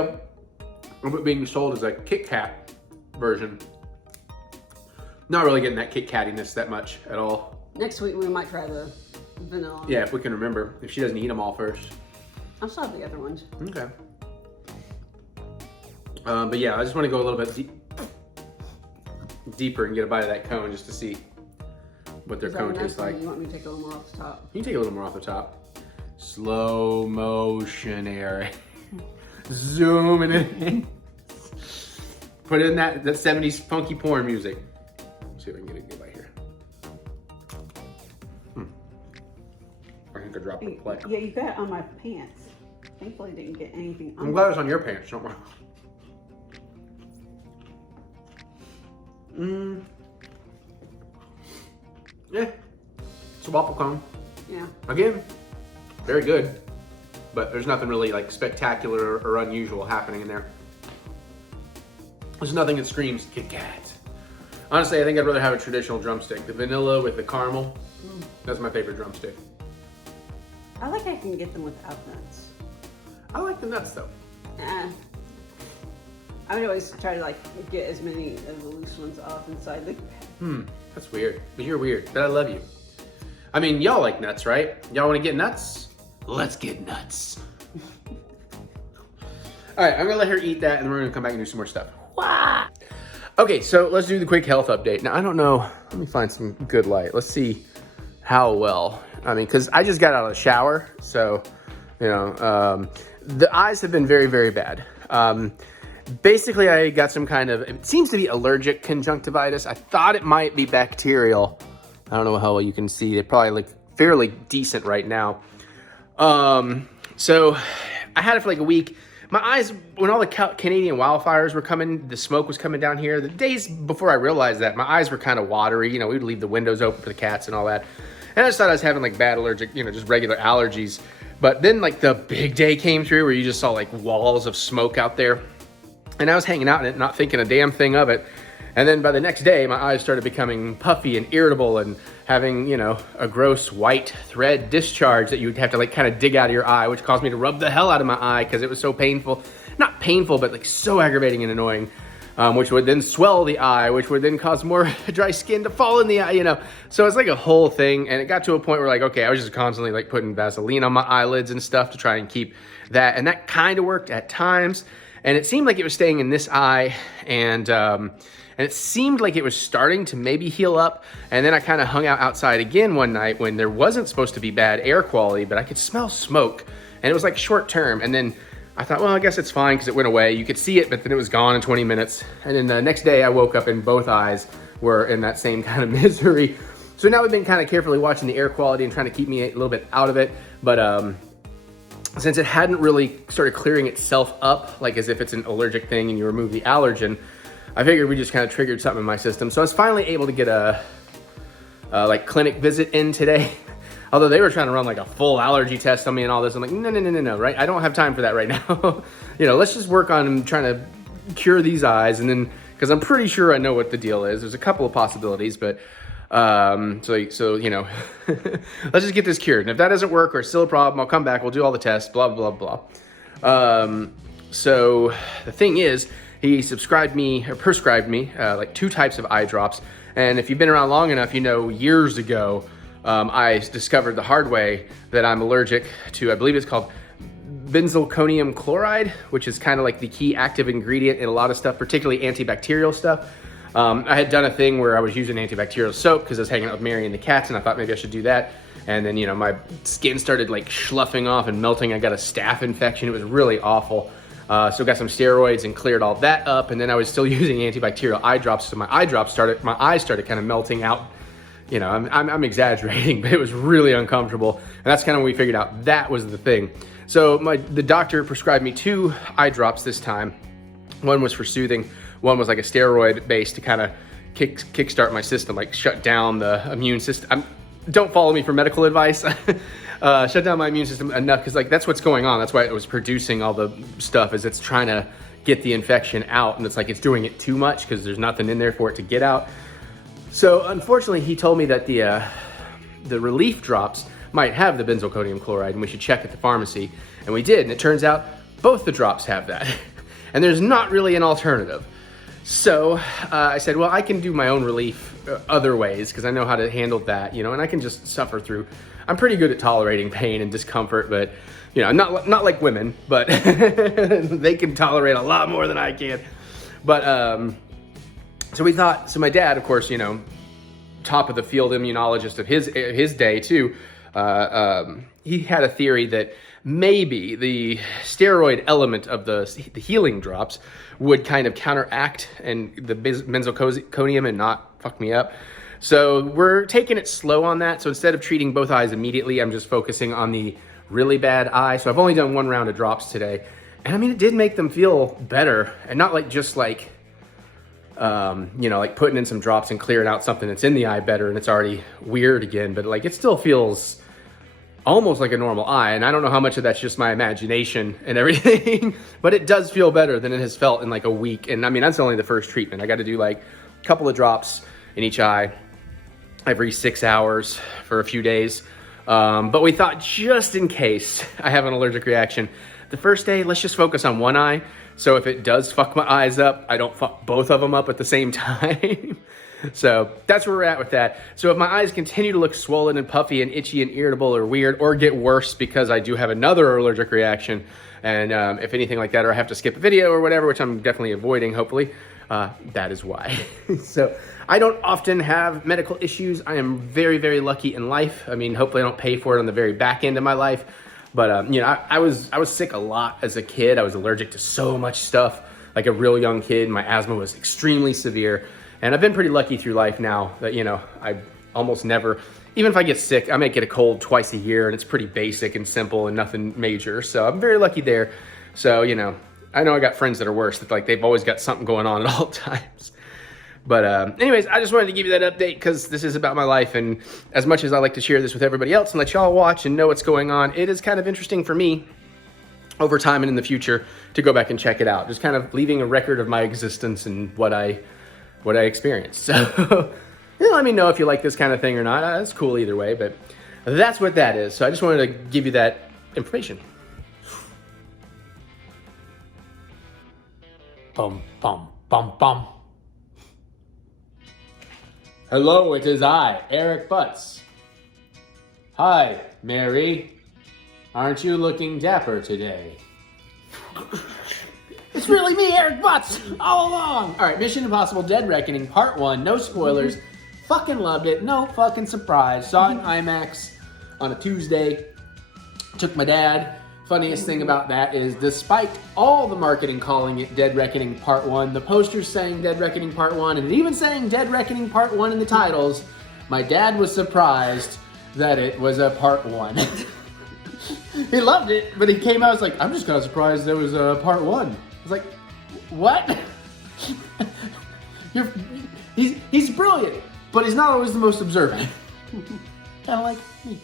of it being sold as a Kit Kat version, not really getting that Kit Kattiness that much at all. Next week we might try the vanilla. Yeah, if we can remember. If she doesn't eat them all first. I'll still have the other ones. Okay. But yeah, I just want to go a little bit deeper and get a bite of that cone just to see. what their Is that cone enough, tastes or like. You want me to take a little more off the top? You can take a little more off the top. Slow motion, Eric. Zooming it in. Put in that 70s funky porn music. See if I can get a good bite here. I think I dropped a plate. Yeah, you got it on my pants. Thankfully, I didn't get anything on I'm glad it's on your pants. Don't worry. Yeah, it's a waffle cone. Yeah. Again, very good, but there's nothing really like spectacular or unusual happening in there. There's nothing that screams Kit Kat. Honestly, I think I'd rather have a traditional drumstick. The vanilla with the caramel, that's my favorite drumstick. I like I can get them without nuts. I like the nuts though. I would always try to like get as many of the loose ones off inside the. That's weird, but you're weird, but I love you. I mean, y'all like nuts, right? Y'all wanna get nuts? Let's get nuts. All right, I'm gonna let her eat that and then we're gonna come back and do some more stuff. Wah! Okay, so let's do the quick health update. Now, I don't know, let me find some good light. Let's see how well. I mean, cause I just got out of the shower, so, you know, the eyes have been very, very bad. Basically, I got some kind of, it seems to be allergic conjunctivitis. I thought it might be bacterial. I don't know how well you can see. They probably look fairly decent right now. So I had it for like a week. My eyes, when all the Canadian wildfires were coming, the smoke was coming down here. The days before I realized that, my eyes were kind of watery. You know, we'd leave the windows open for the cats and all that. And I just thought I was having like bad allergic, you know, just regular allergies. But then like the big day came through where you just saw like walls of smoke out there. And I was hanging out in it, not thinking a damn thing of it. And then by the next day, my eyes started becoming puffy and irritable and having, you know, a gross white thread discharge that you would have to like kind of dig out of your eye, which caused me to rub the hell out of my eye because it was so painful. Not painful, but like so aggravating and annoying, which would then swell the eye, which would then cause more dry skin to fall in the eye, you know. So it's like a whole thing. And it got to a point where like, okay, I was just constantly like putting Vaseline on my eyelids and stuff to try and keep that. And that kind of worked at times. And it seemed like it was staying in this eye, and it seemed like it was starting to maybe heal up. And then I kind of hung out outside again one night when there wasn't supposed to be bad air quality, but I could smell smoke, and it was like short term. And then I thought, well, I guess it's fine because it went away. You could see it, but then it was gone in 20 minutes. And then the next day I woke up and both eyes were in that same kind of misery. So now we've been kind of carefully watching the air quality and trying to keep me a little bit out of it. But since it hadn't really started clearing itself up, like as if it's an allergic thing and you remove the allergen, I figured we just kind of triggered something in my system. So I was finally able to get a like clinic visit in today. Although they were trying to run like a full allergy test on me and all this. I'm like, no, right? I don't have time for that right now. You know, let's just work on trying to cure these eyes. And then, because I'm pretty sure I know what the deal is. There's a couple of possibilities, but so you know, let's just get this cured. And if that doesn't work or it's still a problem, I'll come back, we'll do all the tests, blah, blah, blah. So the thing is, he prescribed me like 2 types of eye drops. And if you've been around long enough, you know, years ago, I discovered the hard way that I'm allergic to, I believe it's called benzalkonium chloride, which is kind of like the key active ingredient in a lot of stuff, particularly antibacterial stuff. I had done a thing where I was using antibacterial soap because I was hanging out with Mary and the cats, and I thought maybe I should do that. And then, you know, my skin started like sloughing off and melting. I got a staph infection. It was really awful. So got some steroids and cleared all that up. And then I was still using antibacterial eye drops. So my eyes started kind of melting out. You know, I'm exaggerating, but it was really uncomfortable. And that's kind of when we figured out that was the thing. So the doctor prescribed me 2 eye drops this time. One was for soothing. One was like a steroid base to kind of kickstart my system, like shut down the immune system. Don't follow me for medical advice. Shut down my immune system enough, because like that's what's going on. That's why it was producing all the stuff, is it's trying to get the infection out, and it's like it's doing it too much because there's nothing in there for it to get out. So unfortunately, he told me that the relief drops might have the benzalkonium chloride, and we should check at the pharmacy. And we did, and it turns out both the drops have that. And there's not really an alternative. So I said, well, I can do my own relief other ways because I know how to handle that, you know, and I can just suffer through. I'm pretty good at tolerating pain and discomfort, but, you know, not like women, but they can tolerate a lot more than I can. But so we thought, so my dad, of course, you know, top of the field immunologist of his day too, he had a theory that maybe the steroid element of the healing drops would kind of counteract and the benzalkonium and not fuck me up. So we're taking it slow on that. So instead of treating both eyes immediately, I'm just focusing on the really bad eye. So I've only done 1 round of drops today. And I mean, it did make them feel better, and not like just like, like putting in some drops and clearing out something that's in the eye better and it's already weird again, but like it still feels almost like a normal eye. And I don't know how much of that's just my imagination and everything, but it does feel better than it has felt in like a week. And I mean, that's only the first treatment. I got to do like a couple of drops in each eye every 6 hours for a few days. But we thought, just in case I have an allergic reaction, the first day, let's just focus on one eye. So if it does fuck my eyes up, I don't fuck both of them up at the same time. So that's where we're at with that. So if my eyes continue to look swollen and puffy and itchy and irritable or weird, or get worse because I do have another allergic reaction, and if anything like that, or I have to skip a video or whatever, which I'm definitely avoiding, hopefully, that is why. So I don't often have medical issues. I am very, very lucky in life. I mean, hopefully I don't pay for it on the very back end of my life. But, I was sick a lot as a kid. I was allergic to so much stuff. Like a real young kid, my asthma was extremely severe. And I've been pretty lucky through life now that, I almost never, even if I get sick, I might get a cold twice a year, and it's pretty basic and simple and nothing major. So I'm very lucky there. So, I know I got friends that are worse, that like they've always got something going on at all times. But anyways, I just wanted to give you that update because this is about my life. And as much as I like to share this with everybody else and let y'all watch and know what's going on, it is kind of interesting for me over time and in the future to go back and check it out. Just kind of leaving a record of my existence and what I experienced. So let me know if you like this kind of thing or not. It's cool either way, but that's what that is. So I just wanted to give you that information. Bum, bum, bum, bum. Hello, it is I, TheEricButts. Hi, Mary. Aren't you looking dapper today? It's really me, TheEricButts, all along. All right, Mission Impossible Dead Reckoning, Part 1, no spoilers. Fucking loved it, no fucking surprise. Saw it in IMAX on a Tuesday. Took my dad. Funniest thing about that is, despite all the marketing calling it Dead Reckoning Part 1, the posters saying Dead Reckoning Part 1, and even saying Dead Reckoning Part 1 in the titles, my dad was surprised that it was a Part 1. He loved it, but he came out, was like, I'm just kind of surprised there was a Part 1. I was like, what? He's brilliant, but he's not always the most observant. Kind of like me.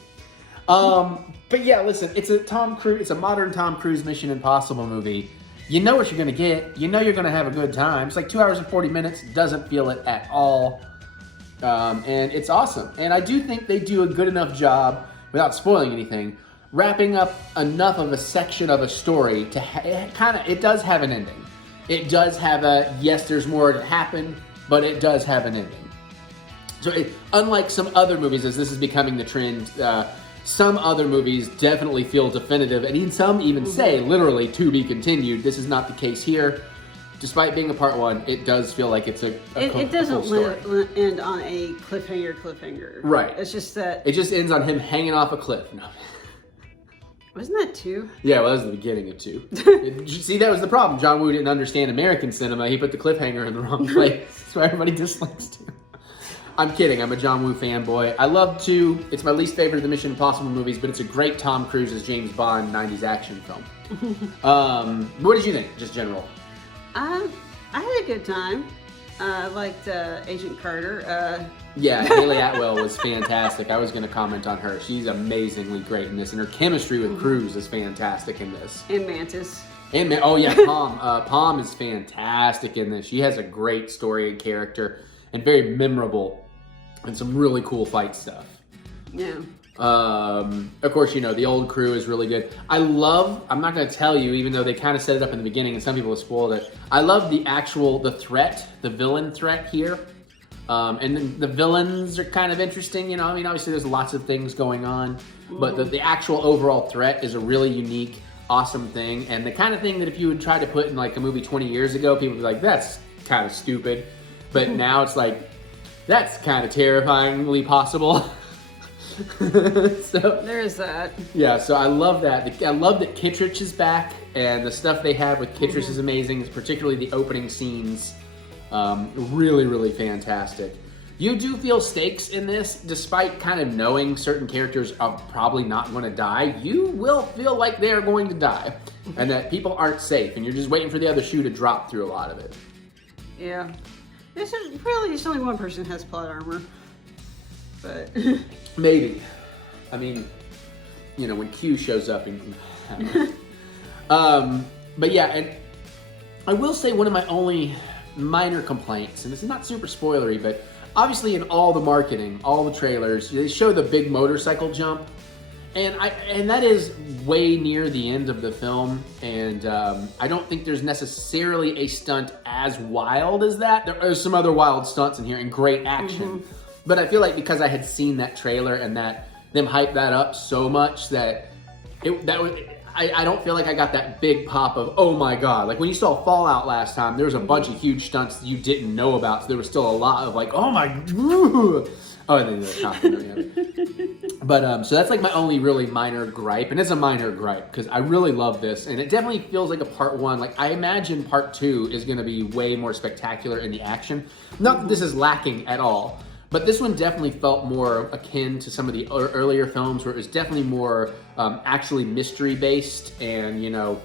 But yeah, listen, it's a modern Tom Cruise Mission Impossible movie. You know what you're gonna get. You know you're gonna have a good time. It's like 2 hours and 40 minutes. Doesn't feel it at all. And it's awesome. And I do think they do a good enough job, without spoiling anything, wrapping up enough of a section of a story to it does have an ending. It does have yes, there's more to happen, but it does have an ending. So unlike some other movies, as this is becoming the trend, some other movies definitely feel definitive, and some even say, literally, to be continued. This is not the case here. Despite being a Part 1, it does feel like it's it doesn't end on a cliffhanger. Right. It's just that... It just ends on him hanging off a cliff. No. Wasn't that 2? Yeah, well, that was the beginning of 2. See, that was the problem. John Woo didn't understand American cinema. He put the cliffhanger in the wrong place. That's why everybody dislikes 2. I'm kidding. I'm a John Woo fanboy. I love 2. It's my least favorite of the Mission Impossible movies, but it's a great Tom Cruise as James Bond 90s action film. What did you think, just general? I had a good time. I liked Agent Carter. Yeah, Haley Atwell was fantastic. I was going to comment on her. She's amazingly great in this, and her chemistry with Cruise is fantastic in this. And Mantis. Oh yeah, Palm. Palm is fantastic in this. She has a great story and character, and very memorable, and some really cool fight stuff. Yeah. Of course, the old crew is really good. I'm not going to tell you, even though they kind of set it up in the beginning and some people have spoiled it. I love the threat, the villain threat here. And then the villains are kind of interesting, obviously there's lots of things going on, but the actual overall threat is a really unique, awesome thing. And the kind of thing that if you would try to put in like a movie 20 years ago, people would be like, that's kind of stupid. But now it's like, That's kind of terrifyingly possible. So There is that. yeah, so I love that. I love that Kittredge is back, and the stuff they have with Kittredge is amazing, particularly the opening scenes. Really, really fantastic. You do feel stakes in this, despite kind of knowing certain characters are probably not going to die. You will feel like they are going to die, and that people aren't safe, and you're just waiting for the other shoe to drop through a lot of it. Yeah. This is really just only one person has plot armor. But Maybe. I mean, you know, when Q shows up and but yeah, and I will say one of my only minor complaints, and this is not super spoilery, but obviously in all the marketing, all the trailers, they show the big motorcycle jump, and that is way near the end of the film, and I don't think there's necessarily a stunt as wild as that. There are some other wild stunts in here and great action, but I feel like because I had seen that trailer and that them hype that up so much that I don't feel like I got that big pop of, oh my god. Like when you saw Fallout last time, there was a bunch of huge stunts that you didn't know about, so there was still a lot of like, oh my, oh, and then the But so that's like my only really minor gripe, and it's a minor gripe because I really love this, and it definitely feels like a part one. Like I imagine part two is going to be way more spectacular in the action. Not that this is lacking at all, but this one definitely felt more akin to some of the earlier films where it was definitely more actually mystery based and, you know,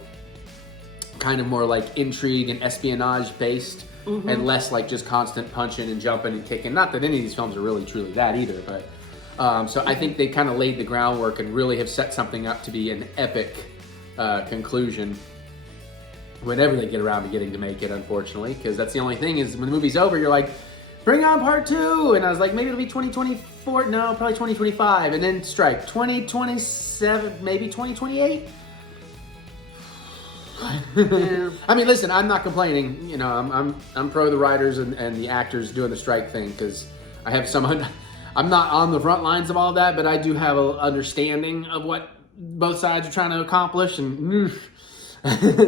kind of more like intrigue and espionage based and less like just constant punching and jumping and kicking. Not that any of these films are really truly that either, but so I think they kind of laid the groundwork and really have set something up to be an epic conclusion whenever they get around to getting to make it, unfortunately, because that's the only thing is when the movie's over, you're like, bring on part two, and I was like, maybe it'll be 2024, no, probably 2025, and then strike 2027, maybe 2028. yeah. I mean, listen, I'm not complaining. You know, I'm pro the writers and the actors doing the strike thing because I have some. I'm not on the front lines of all that, but I do have an understanding of what both sides are trying to accomplish, and.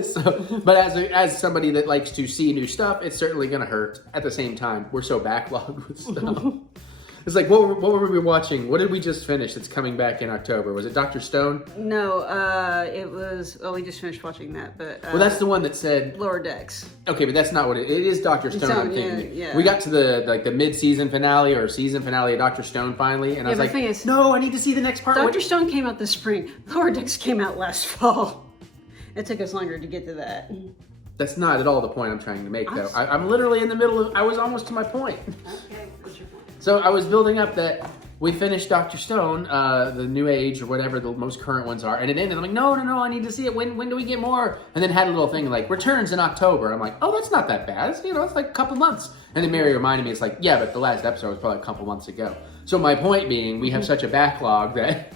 So, but as somebody that likes to see new stuff, it's certainly going to hurt. At the same time, we're so backlogged with stuff. It's like, what were we watching? What did we just finish that's coming back in October? Was it Dr. Stone? No, it was, we just finished watching that, but... well, that's the one that said... Lower Decks. Okay, but that's not what it is. Dr. Stone, I'm thinking. Yeah. We got to the mid-season finale or season finale of Dr. Stone finally, and I was like, no, I need to see the next part. Dr. Stone came out this spring. Lower Decks came out last fall. It took us longer to get to that. That's not at all the point I'm trying to make, though. I'm literally in the middle of... I was almost to my point. Okay, what's your point? So I was building up that we finished Dr. Stone, the New Age or whatever the most current ones are, and it ended. I'm like, no, I need to see it. When do we get more? And then had a little thing like returns in October. I'm like, oh, that's not that bad. It's, it's like a couple months. And then Mary reminded me, it's like, yeah, but the last episode was probably a couple months ago. So my point being, we have such a backlog that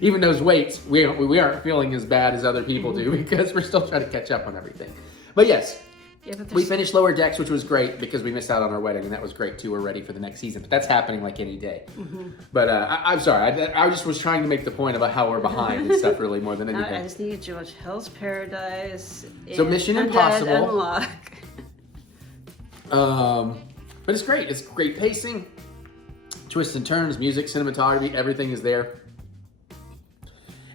even those waits, we aren't feeling as bad as other people do because we're still trying to catch up on everything. But yes. Yeah, but we finished Lower Decks, which was great because we missed out on our wedding, and that was great too. We're ready for the next season, but that's happening like any day. But I'm sorry, I just was trying to make the point about how we're behind and stuff really more than anything. I just need to watch Hell's Paradise. So Mission Impossible. Unlock. But it's great. It's great pacing, twists and turns, music, cinematography, everything is there.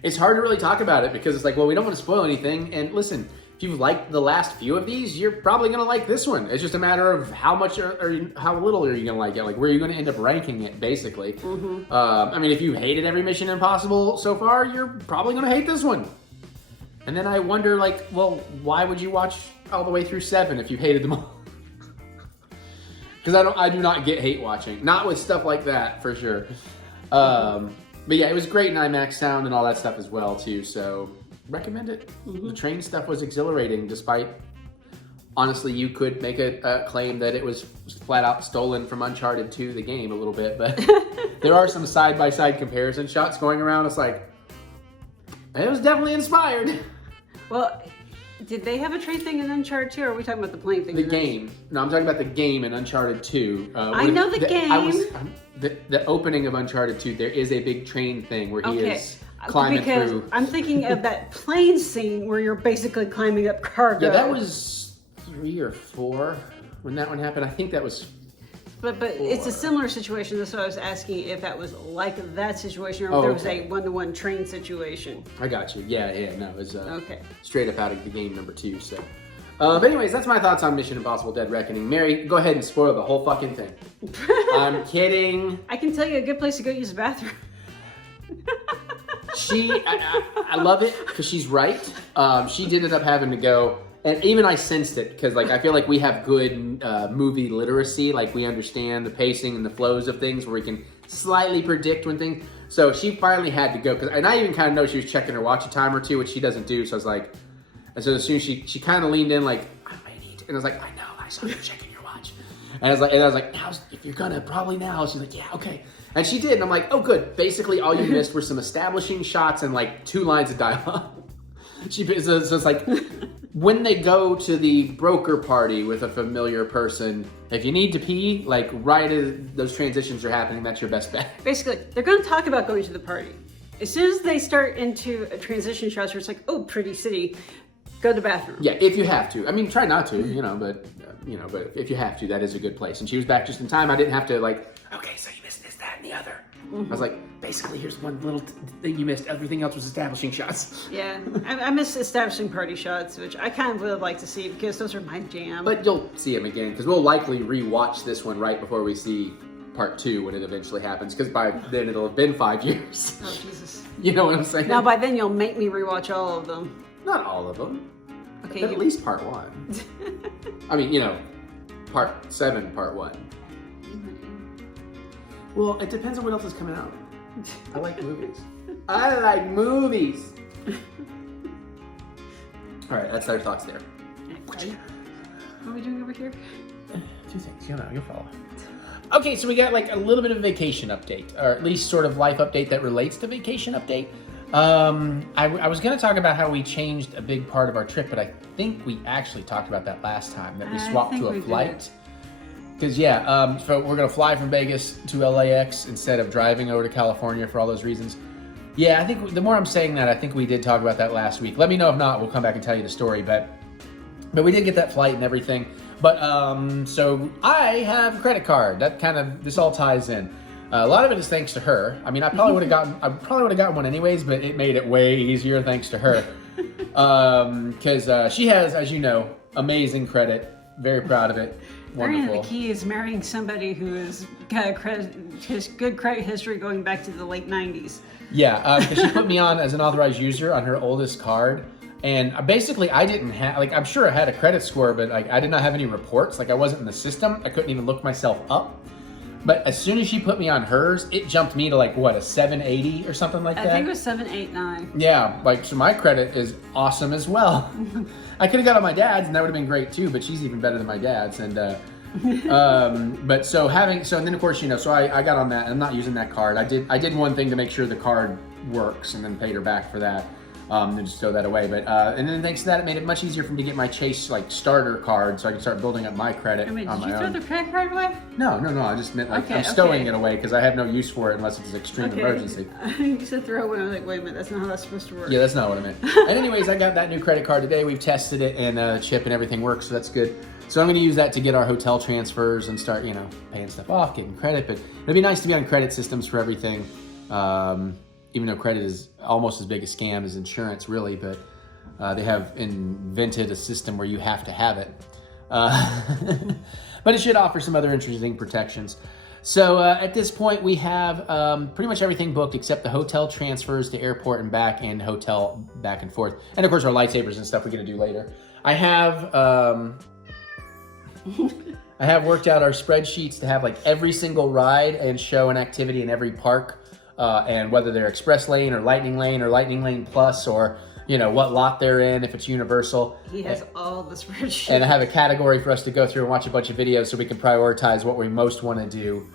It's hard to really talk about it because it's like, well, we don't want to spoil anything. And listen, if you've liked the last few of these, you're probably going to like this one. It's just a matter of how much or how little are you going to like it. Like, where are you going to end up ranking it, basically. I mean, if you hated every Mission Impossible so far, you're probably going to hate this one. And then I wonder, like, well, why would you watch all the way through 7 if you hated them all? Because I do not get hate watching. Not with stuff like that, for sure. But yeah, it was great in IMAX sound and all that stuff as well, too. So, recommend it. The train stuff was exhilarating, despite, honestly, you could make a claim that it was flat out stolen from Uncharted 2, the game, a little bit. But there are some side-by-side comparison shots going around. It's like, it was definitely inspired. Well, did they have a train thing in Uncharted 2, or are we talking about the plane thing? The game. No, I'm talking about the game in Uncharted 2. I know the game. The opening of Uncharted 2, there is a big train thing where he is climbing through. I'm thinking of that plane scene where you're basically climbing up cargo. Yeah, that was 3 or 4 when that one happened. I think that was But it's a similar situation. That's why I was asking if that was like that situation, or if Oh, there was okay. a one-to-one train situation. I got you. Yeah, no, it was Okay. straight up out of the game number 2. So, but anyways, that's my thoughts on Mission Impossible: Dead Reckoning. Mary, go ahead and spoil the whole fucking thing. I'm kidding. I can tell you a good place to go use the bathroom. I love it because she's right. She did end up having to go, and even I sensed it because like I feel like we have good movie literacy, like we understand the pacing and the flows of things where we can slightly predict when things. So she finally had to go and I even kind of know she was checking her watch a time or two, which she doesn't do. So I was like, and so as soon as she kind of leaned in like I might need to, and I was like, I know, I saw you checking your watch, and I was like, now if you're gonna probably now. She's like, yeah, okay. And she did, and I'm like, oh, good. Basically, all you missed were some establishing shots and like 2 lines of dialogue. So it's like, when they go to the broker party with a familiar person, if you need to pee, like right as those transitions are happening, that's your best bet. Basically, they're going to talk about going to the party. As soon as they start into a transition shots where it's like, oh, pretty city, go to the bathroom. Yeah, if you have to. I mean, try not to, but if you have to, that is a good place. And she was back just in time. I didn't have to like, okay, so you missed this, that, and the other. I was like, basically, here's one little thing you missed. Everything else was establishing shots. Yeah, I miss establishing party shots, which I kind of would like to see because those are my jam. But you'll see them again because we'll likely rewatch this one right before we see part 2 when it eventually happens. Because by then it'll have been 5 years. Oh, Jesus. You know what I'm saying? Now, by then, you'll make me rewatch all of them. Not all of them. Okay, But at least part 1. I mean, part 7, part 1. Well, it depends on what else is coming out. I like movies. I like movies. All right, that's our thoughts there. What are we doing over here? 2 things, you'll follow. Okay, so we got like a little bit of a vacation update, or at least sort of life update that relates to vacation update. I was going to talk about how we changed a big part of our trip, but I think we actually talked about that last time, that we swapped to a flight. Because, so we're going to fly from Vegas to LAX instead of driving over to California for all those reasons. Yeah, I think the more I'm saying that, I think we did talk about that last week. Let me know if not, we'll come back and tell you the story. But we did get that flight and everything. But, so I have a credit card. This all ties in. A lot of it is thanks to her. I mean, I probably would have gotten one anyways, but it made it way easier thanks to her. Because she has, as you know, amazing credit. Very proud of it. Wonderful. The key is marrying somebody who has got good credit history going back to the late 90s. Yeah, because she put me on as an authorized user on her oldest card. And basically, I didn't have, I'm sure I had a credit score, but I did not have any reports. I wasn't in the system. I couldn't even look myself up. But as soon as she put me on hers, it jumped me to a 780 or something like that. I think it was 789. Yeah, so my credit is awesome as well. I could have got on my dad's and that would have been great too, but she's even better than my dad's. And and then of course, so I got on that and I'm not using that card. I did one thing to make sure the card works and then paid her back for that. And just throw that away. But and then thanks to that, it made it much easier for me to get my Chase starter card, so I can start building up my credit on my own. Did you throw the credit card away? No. I just meant I'm stowing it away because I have no use for it unless it's an extreme emergency. You said throw away. I was like, wait a minute, that's not how that's supposed to work. Yeah, that's not what I meant. And anyways, I got that new credit card today. We've tested it and chip and everything works, so that's good. So I'm going to use that to get our hotel transfers and start, paying stuff off, getting credit. But it'd be nice to be on credit systems for everything. Even though credit is almost as big a scam as insurance, really, but they have invented a system where you have to have it. But it should offer some other interesting protections. So at this point, we have pretty much everything booked except the hotel transfers to airport and back and hotel back and forth. And of course, our lightsabers and stuff we're going to do later. I have worked out our spreadsheets to have every single ride and show and activity in every park. And whether they're express lane or lightning lane plus, or what lot they're in, if it's Universal. He has all the spreadsheets. And I have a category for us to go through and watch a bunch of videos so we can prioritize what we most want to do.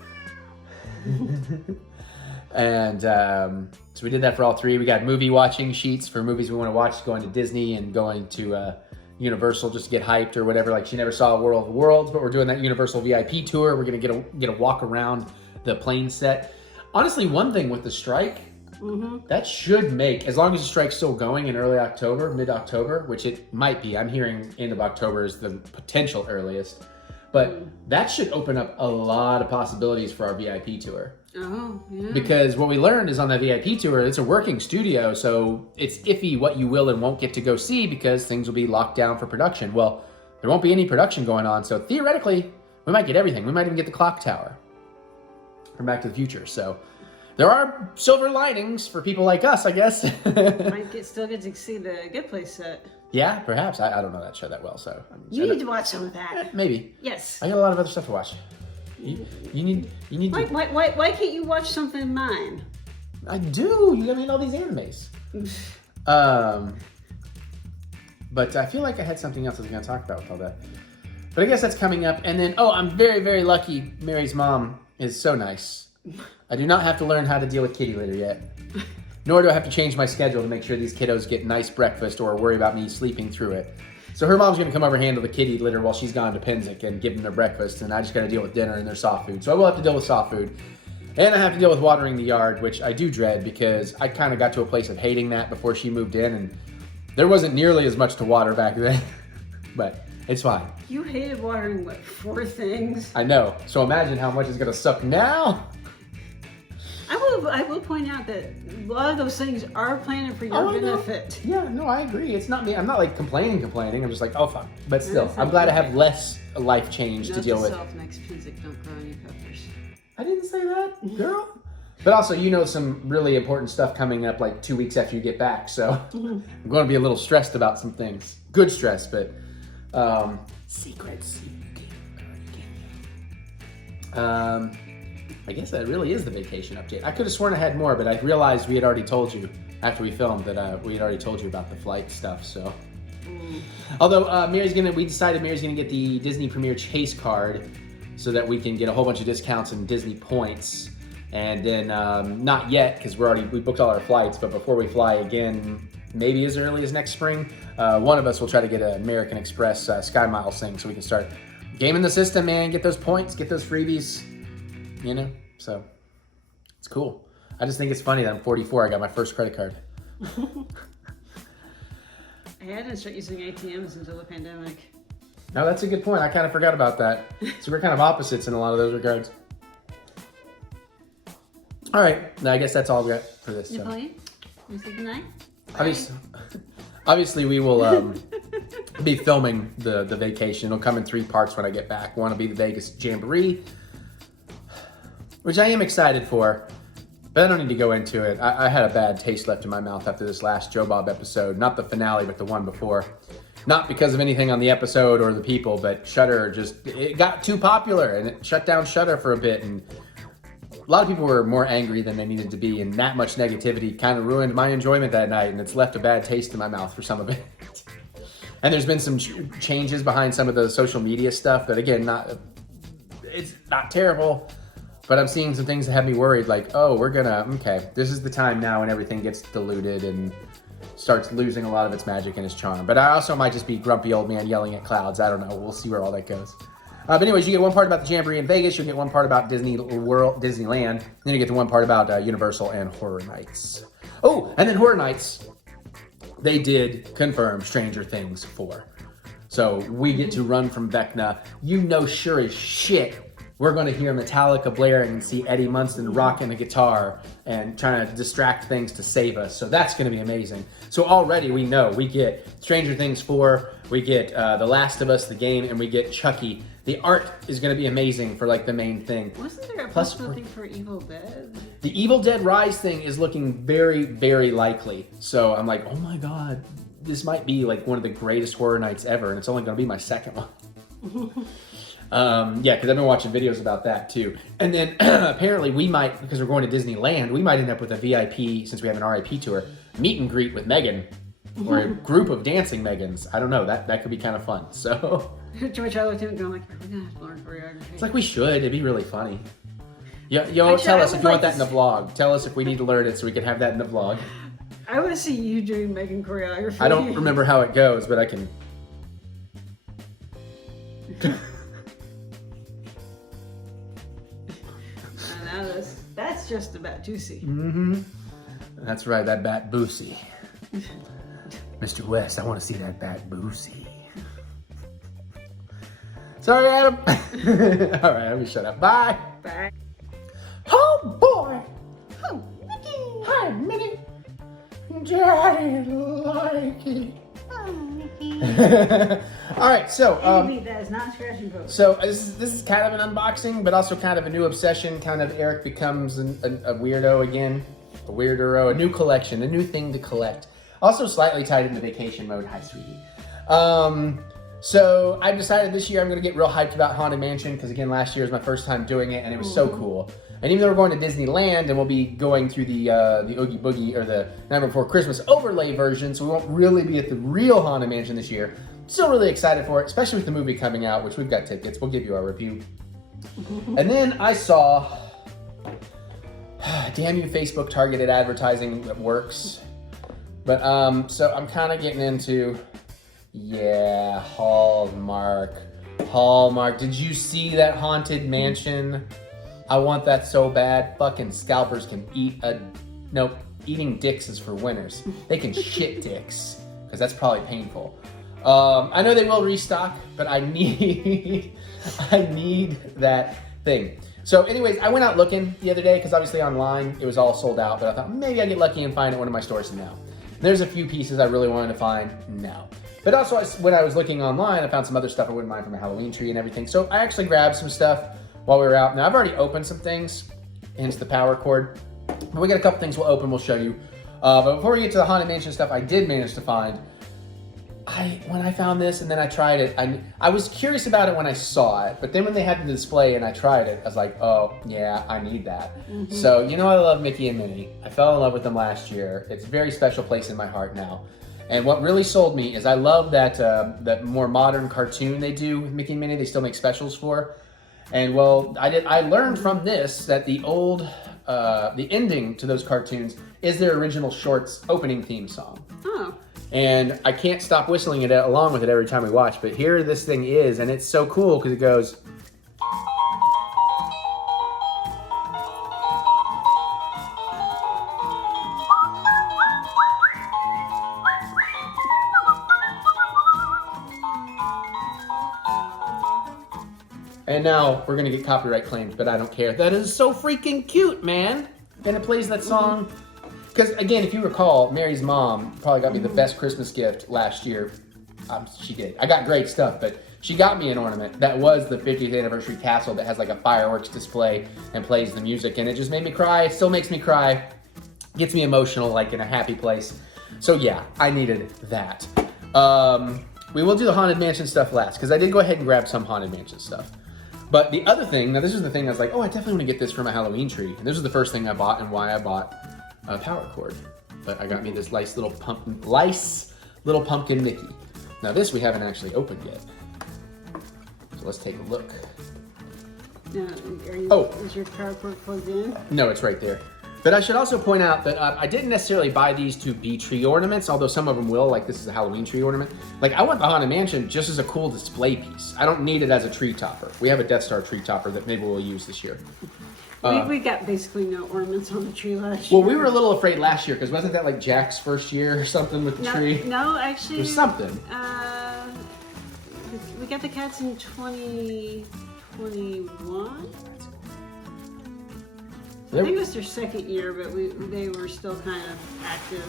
And so we did that for all 3. We got movie watching sheets for movies we want to watch, going to Disney and going to Universal just to get hyped or whatever. She never saw World of Worlds, but we're doing that Universal VIP tour. We're gonna get a walk around the plane set. Honestly, one thing with the strike, that should make, as long as the strike's still going in early October, mid-October, which it might be. I'm hearing end of October is the potential earliest. But that should open up a lot of possibilities for our VIP tour. Oh, yeah. Because what we learned is on that VIP tour, it's a working studio, so it's iffy what you will and won't get to go see because things will be locked down for production. Well, there won't be any production going on, so theoretically, we might get everything. We might even get the clock tower from Back to the Future. So there are silver linings for people like us, I guess. Still get to see the Good Place set. Yeah, perhaps. I don't know that show that well, so. You need to watch some of that. Maybe. Yes. I got a lot of other stuff to watch. You need to. Why can't you watch something of mine? I do. You got me in all these animes. But I feel like I had something else I was going to talk about with all that. But I guess that's coming up. And then, I'm very, very lucky. Mary's mom is so nice. I do not have to learn how to deal with kitty litter yet. Nor do I have to change my schedule to make sure these kiddos get nice breakfast or worry about me sleeping through it. So her mom's going to come over and handle the kitty litter while she's gone to Penzic and give them their breakfast. And I just got to deal with dinner and their soft food. So I will have to deal with soft food. And I have to deal with watering the yard, which I do dread because I kind of got to a place of hating that before she moved in. And there wasn't nearly as much to water back then. But it's fine. You hated watering, 4 things? I know. So imagine how much it's going to suck now. I will point out that a lot of those things are planned for your benefit. Yeah, no, I agree. It's not me. I'm not like complaining. I'm just like, oh, fuck. But still, I'm glad I have less life change to deal with. Next Penzic, don't grow any peppers. I didn't say that, girl. But also, some really important stuff coming up like 2 weeks after you get back. So I'm going to be a little stressed about some things. Good stress, but secrets. I guess that really is the vacation update. I could have sworn I had more, but I realized we had already told you after we filmed that we had already told you about the flight stuff. So, although we decided Mary's gonna get the Disney Premier Chase card so that we can get a whole bunch of discounts and Disney points. And then not yet because we booked all our flights, but before we fly again, maybe as early as next spring, one of us will try to get an American Express Sky Miles thing so we can start gaming the system, man. Get those points, get those freebies. So it's cool. I just think it's funny that I'm 44. I got my first credit card. I hadn't started using ATMs until the pandemic. No, that's a good point. I kind of forgot about that. So we're kind of opposites in a lot of those regards. All right. Now I guess that's all we got for this. Napoleon, you say goodnight? Obviously, we will be filming the vacation. It'll come in 3 parts when I get back. One will be the Vegas Jamboree, which I am excited for, but I don't need to go into it. I had a bad taste left in my mouth after this last Joe Bob episode. Not the finale, but the one before. Not because of anything on the episode or the people, but Shudder it got too popular and it shut down Shudder for a bit. And a lot of people were more angry than they needed to be, and that much negativity kind of ruined my enjoyment that night, and it's left a bad taste in my mouth for some of it. And there's been some changes behind some of the social media stuff, but again, it's not terrible. But I'm seeing some things that have me worried, like, this is the time now when everything gets diluted and starts losing a lot of its magic and its charm. But I also might just be grumpy old man yelling at clouds. I don't know. We'll see where all that goes. But anyways, you get one part about the Jamboree in Vegas. You'll get one part about Disneyland. And then you get the one part about Universal and Horror Nights. Oh, and then Horror Nights, they did confirm Stranger Things 4. So we get to run from Vecna. Sure as shit, we're going to hear Metallica blaring and see Eddie Munson rocking a guitar and trying to distract things to save us. So that's going to be amazing. So already we know we get Stranger Things 4, we get The Last of Us, the game, and we get Chucky. The art is going to be amazing for the main thing. Wasn't there a possible thing for Evil Dead? The Evil Dead Rise thing is looking very, very likely. So I'm like, oh my God, this might be one of the greatest horror nights ever. And it's only going to be my second one. Because I've been watching videos about that too. And then apparently we might, because we're going to Disneyland, we might end up with a VIP, since we have an RIP tour, meet and greet with Megan. Or a group of dancing Megans. I don't know, that could be kind of fun. So George, I looked at him going we're gonna have to learn choreography. It's like we should, it'd be really funny. Tell us if you want that in the vlog. Tell us if we need to learn it so we can have that in the vlog. I want to see you doing Megan choreography. I don't remember how it goes, but I can. That's just about juicy. Mm-hmm. That's right, that Bat Boosie. Mr. West, I want to see that Bat Boosie. Sorry, Adam. All right, let me shut up. Bye. Bye. Oh boy. Oh, Mickey. Hi, Minnie. Daddy like it. Oh, Mickey. All right, so That is not scratching post. so this is kind of an unboxing, but also kind of a new obsession. Kind of Eric becomes a weirdo again, a weirdo, a new collection, a new thing to collect. Also slightly tied into vacation mode. Hi, sweetie. So I decided this year I'm going to get real hyped about Haunted Mansion because again, last year was my first time doing it, and it was so cool. And even though we're going to Disneyland and we'll be going through the Oogie Boogie or the Night Before Christmas overlay version, so we won't really be at the real Haunted Mansion this year. Still really excited for it, especially with the movie coming out, which we've got tickets. We'll give you our review. And then I saw, damn you, Facebook targeted advertising that works. But so I'm kind of getting into, yeah, Hallmark. Did you see that Haunted Mansion? I want that so bad. Fucking scalpers can eat nope, eating dicks is for winners. They can shit dicks, because that's probably painful. I know they will restock, but I need that thing. So anyways, I went out looking the other day, because obviously online it was all sold out, but I thought maybe I'd get lucky and find it at one of my stores now. There's a few pieces I really wanted to find now. But also when I was looking online, I found some other stuff I wouldn't mind from a Halloween tree and everything. So I actually grabbed some stuff while we were out. Now I've already opened some things, hence the power cord. But we got a couple things we'll open, we'll show you. But before we get to the Haunted Mansion stuff, I did manage to find, when I found this and then I tried it, I was curious about it when I saw it, but then when they had the display and I tried it, I was like, oh yeah, I need that. So you know I love Mickey and Minnie. I fell in love with them last year. It's a very special place in my heart now. And what really sold me is I love that more modern cartoon they do with Mickey and Minnie. They still make specials for. And well, I learned from this that the ending to those cartoons is their original shorts opening theme song. Oh. And I can't stop whistling it along with it every time we watch, but here this thing is, and it's so cool because it goes. And now we're gonna get copyright claimed, but I don't care. That is so freaking cute, man. And it plays that song. Because again, if you recall, Mary's mom probably got me the best Christmas gift last year. She did. I got great stuff, but she got me an ornament that was the 50th anniversary castle that has like a fireworks display and plays the music, and it just made me cry. It still makes me cry. Gets me emotional, like in a happy place. So yeah, I needed that. We will do the Haunted Mansion stuff last, because I did go ahead and grab some Haunted Mansion stuff. But the other thing, now this is the thing I was like, oh, I definitely want to get this for my Halloween tree. And this was the first thing I bought and why I bought a power cord. But I got me this nice little pumpkin Mickey. Now this we haven't actually opened yet. So let's take a look. Is your power cord plugged in? No, it's right there. But I should also point out that I didn't necessarily buy these to be tree ornaments, although some of them will, like this is a Halloween tree ornament. Like I want the Haunted Mansion just as a cool display piece. I don't need it as a tree topper. We have a Death Star tree topper that maybe we'll use this year. We got basically no ornaments on the tree last year. Well, we were a little afraid last year because wasn't that like Jack's first year or something with the tree? No, actually. There's something. We got the cats in 2021. I think it was their second year, but they were still kind of active.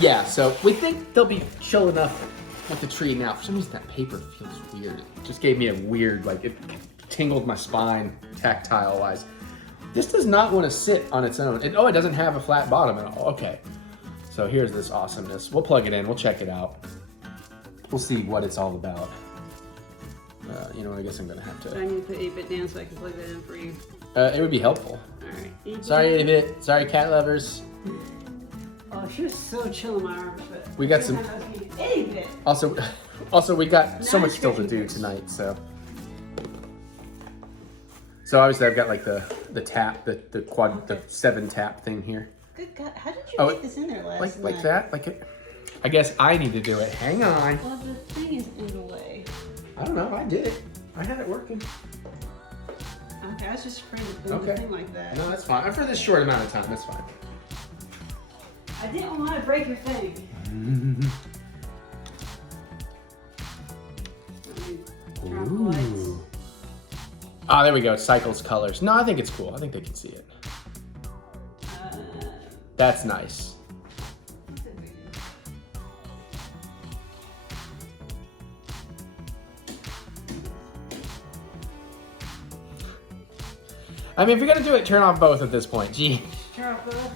Yeah, so we think they'll be chill enough with the tree now. For some reason, that paper feels weird. It just gave me a weird, like it tingled my spine tactile-wise. This does not want to sit on its own. It doesn't have a flat bottom at all. Okay, so here's this awesomeness. We'll plug it in. We'll check it out. We'll see what it's all about. You know what? I guess I'm gonna have to. So I need to put 8-bit down so I can plug that in for you. It would be helpful. All right. Sorry, 8-bit. Sorry, cat lovers. Oh, she was so chill in my arms, but we got some. 8-bit. Also, we got so much still to do tonight. So obviously I've got like the tap, the 7 tap thing here. Good God, how did you get this in there last night? Like that? I guess I need to do it. Hang on. Well, the thing is in the way. I don't know. I did it. I had it working. Okay, I was just afraid to put the thing like that. No, that's fine. For this short amount of time, that's fine. I didn't want to break your thing. Ooh. Oh, there we go. It cycles colors. No, I think it's cool. I think they can see it. That's nice. I mean, if you're gonna do it, turn off both at this point. Gee. Turn off both.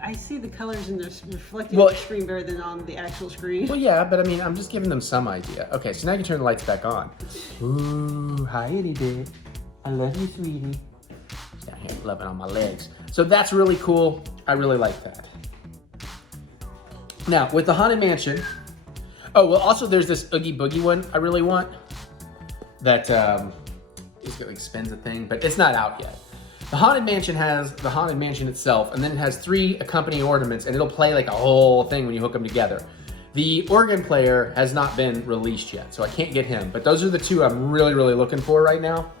I see the colors in this reflected on the screen better than on the actual screen. Well, yeah, but I mean, I'm just giving them some idea. Okay, so now you can turn the lights back on. Ooh, hi, itty bit. I love you, sweetie. She's down here loving on my legs. So that's really cool. I really like that. Now, with the Haunted Mansion, oh, well, also there's this Oogie Boogie one I really want that like spins a thing, but it's not out yet. The Haunted Mansion has the Haunted Mansion itself, and then it has 3 accompanying ornaments, and it'll play like a whole thing when you hook them together. The organ player has not been released yet, so I can't get him, but those are the 2 I'm really, really looking for right now.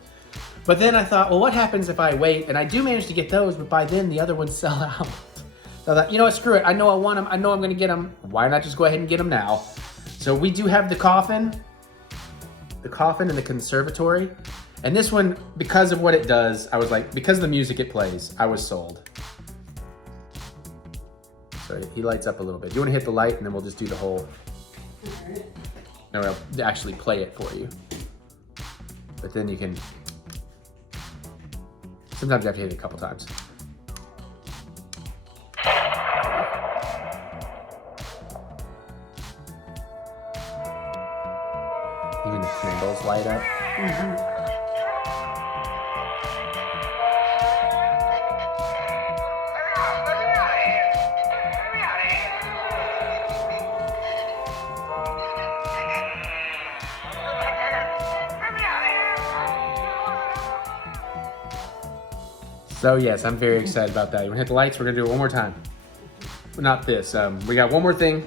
But then I thought, well, what happens if I wait? And I do manage to get those, but by then the other ones sell out. So I thought, you know what, screw it. I know I want them. I know I'm gonna get them. Why not just go ahead and get them now? So we do have the coffin and the conservatory. And this one, because of what it does, I was like, because of the music it plays, I was sold. So he lights up a little bit. You want to hit the light, and then we'll just do the whole. No, I'll actually play it for you. But then you can. Sometimes you have to hit it a couple times. Even the candles light up. Mm-hmm. So yes, I'm very excited about that. You wanna hit the lights? We're gonna do it one more time. Not this, we got one more thing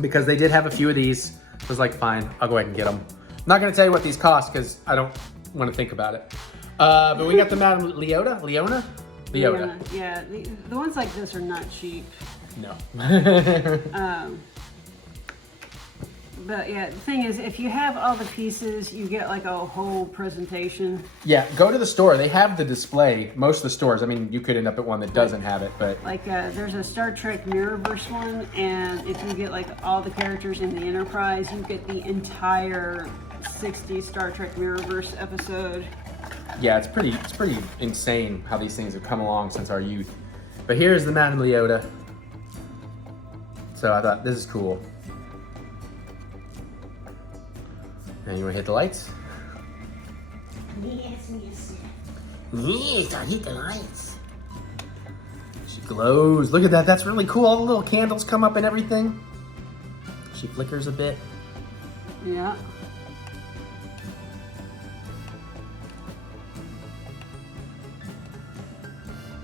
because they did have a few of these. I was like, fine, I'll go ahead and get them. I'm not gonna tell you what these cost because I don't wanna think about it. But we got the Madame Leota? Yeah, the ones like this are not cheap. No. But yeah, the thing is, if you have all the pieces, you get like a whole presentation. Yeah, go to the store. They have the display. Most of the stores. I mean, you could end up at one that doesn't have it, but like there's a Star Trek Mirrorverse one, and if you get like all the characters in the Enterprise, you get the entire 60 Star Trek Mirrorverse episode. Yeah, it's pretty insane how these things have come along since our youth. But here's the Madame Leota. So I thought this is cool. And you want to hit the lights? Yes. Yes, I hit the lights. She glows. Look at that. That's really cool. All the little candles come up and everything. She flickers a bit. Yeah.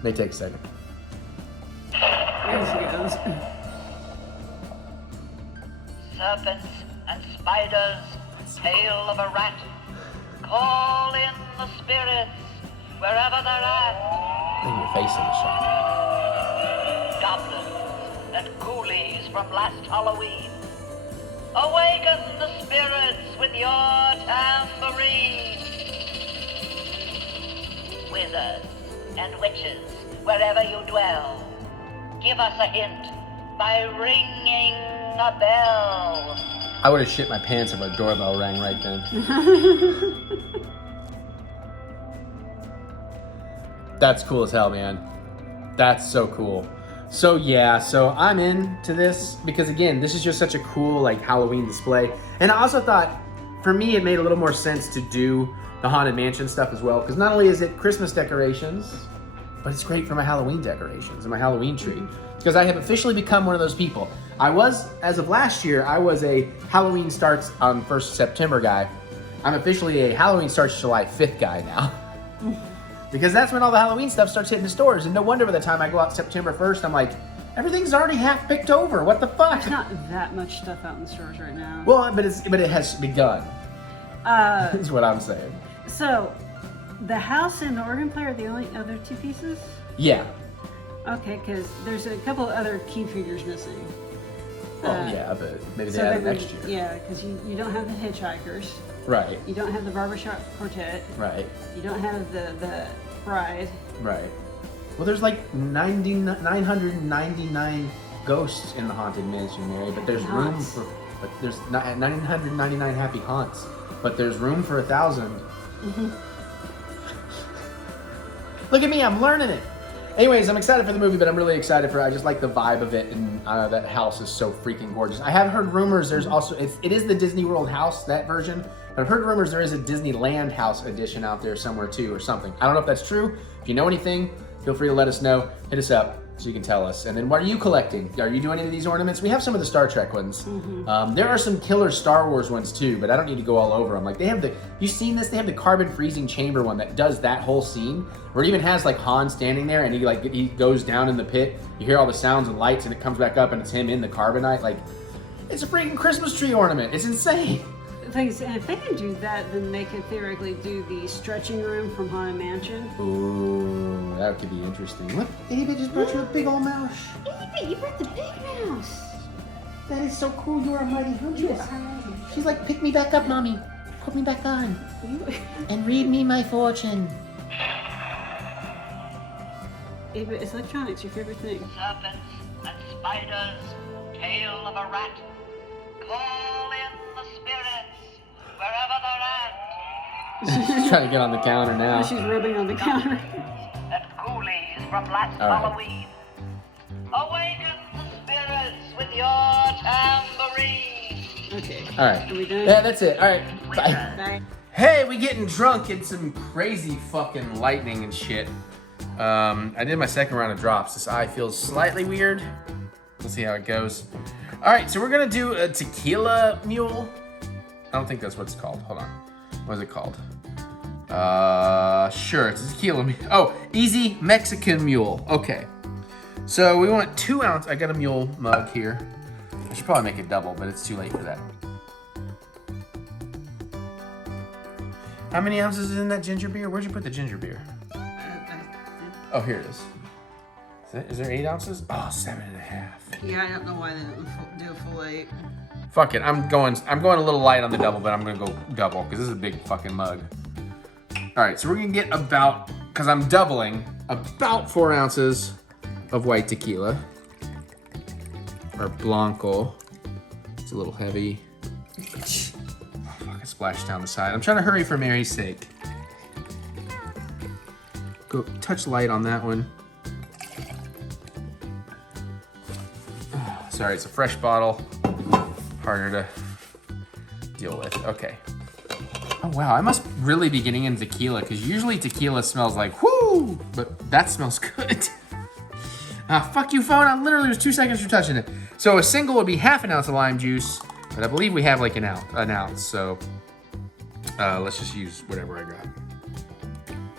May take a second. There she goes. Serpents and spiders, tail of a rat, call in the spirits wherever they're at. Look at your face in the shot. Goblins and ghoulies from last Halloween, awaken the spirits with your tambourine. Wizards and witches, wherever you dwell, give us a hint by ringing a bell. I would have shit my pants if a doorbell rang right then. That's cool as hell, man. That's so cool. So yeah, so I'm into this because again, this is just such a cool like Halloween display. And I also thought, for me, it made a little more sense to do the Haunted Mansion stuff as well, because not only is it Christmas decorations, but it's great for my Halloween decorations and my Halloween tree. Because I have officially become one of those people. I was, as of last year, I was a Halloween starts on 1st September guy. I'm officially a Halloween starts July 5th guy now. Because that's when all the Halloween stuff starts hitting the stores. And no wonder by the time I go out September 1st, I'm like, everything's already half picked over. What the fuck? There's not that much stuff out in the stores right now. Well, but it has begun. Is what I'm saying. So, the house and the organ player are the only other 2 pieces? Yeah. Okay, because there's a couple other key figures missing. Yeah, but maybe they So add it then, next year. yeah, because you don't have the Hitchhikers. Right, You don't have the Barbershop Quartet. right, You don't have the Bride. right. Well, there's like 999 ghosts in the Haunted Mansion, Mary, but there's room Haunts. for, but there's 999 happy haunts, but there's room for 1,000. Look at me, I'm learning it. Anyways, I'm excited for the movie, but I'm really excited for, I just like the vibe of it, and that house is so freaking gorgeous. I have heard rumors there's also, it is the Disney World house, that version, but I've heard rumors there is a Disneyland house edition out there somewhere too, or something. I don't know if that's true. If you know anything, feel free to let us know. Hit us up so you can tell us. And then what are you collecting? Are you doing any of these ornaments? We have some of the Star Trek ones. There are some killer Star Wars ones too, but I don't need to go all over them. Like they have you seen this? They have the carbon freezing chamber one that does that whole scene, where it even has like Han standing there and he goes down in the pit. You hear all the sounds and lights and it comes back up and it's him in the carbonite. Like, it's a freaking Christmas tree ornament. It's insane. Things, and if they can do that, then they could theoretically do the stretching room from Haunted Mansion. Ooh, that could be interesting. Look, Ava just brought you a big old mouse. Eva, you brought the big mouse. That is so cool. You are a mighty huntress. She's like, pick me back up, mommy. Put me back on. And read me my fortune. Eva, is electronics your favorite thing? Serpents and spiders, tail of a rat. Call in the spirits wherever they're at. She's trying to get on the counter now. She's rubbing on the counter. And ghoulies from last All right. Halloween. Awaken the spirits with your tambourine. Okay. All right. Are we done? Yeah, that's it. All right. Bye. Bye. Hey, we getting drunk in some crazy fucking lightning and shit. I did my second round of drops. This eye feels slightly weird. We'll see how it goes. All right, so we're gonna do a Tequila Mule. I don't think that's what it's called. Hold on. What is it called? Sure, it's a Tequila Mule. Oh, Easy Mexican Mule. Okay. So we want 2 ounce. I got a mule mug here. I should probably make it double, but it's too late for that. How many ounces is in that ginger beer? Where'd you put the ginger beer? Oh, here it is. Is there 8 ounces? Oh, 7.5. Yeah, I don't know why they didn't do a full 8. Fuck it, I'm going a little light on the double, but I'm gonna go double because this is a big fucking mug. All right, so we're gonna get about, because I'm doubling, about 4 ounces of white tequila, or Blanco. It's a little heavy. Oh, fuck, it splashed down the side. I'm trying to hurry for Mary's sake. Go touch light on that one. Sorry, it's a fresh bottle. Harder to deal with. Okay. Oh wow, I must really be getting into tequila because usually tequila smells like whoo, but that smells good. Fuck you, phone. I literally was 2 seconds for touching it. So a single would be ½ ounce of lime juice, but I believe we have like an ounce. So let's just use whatever I got.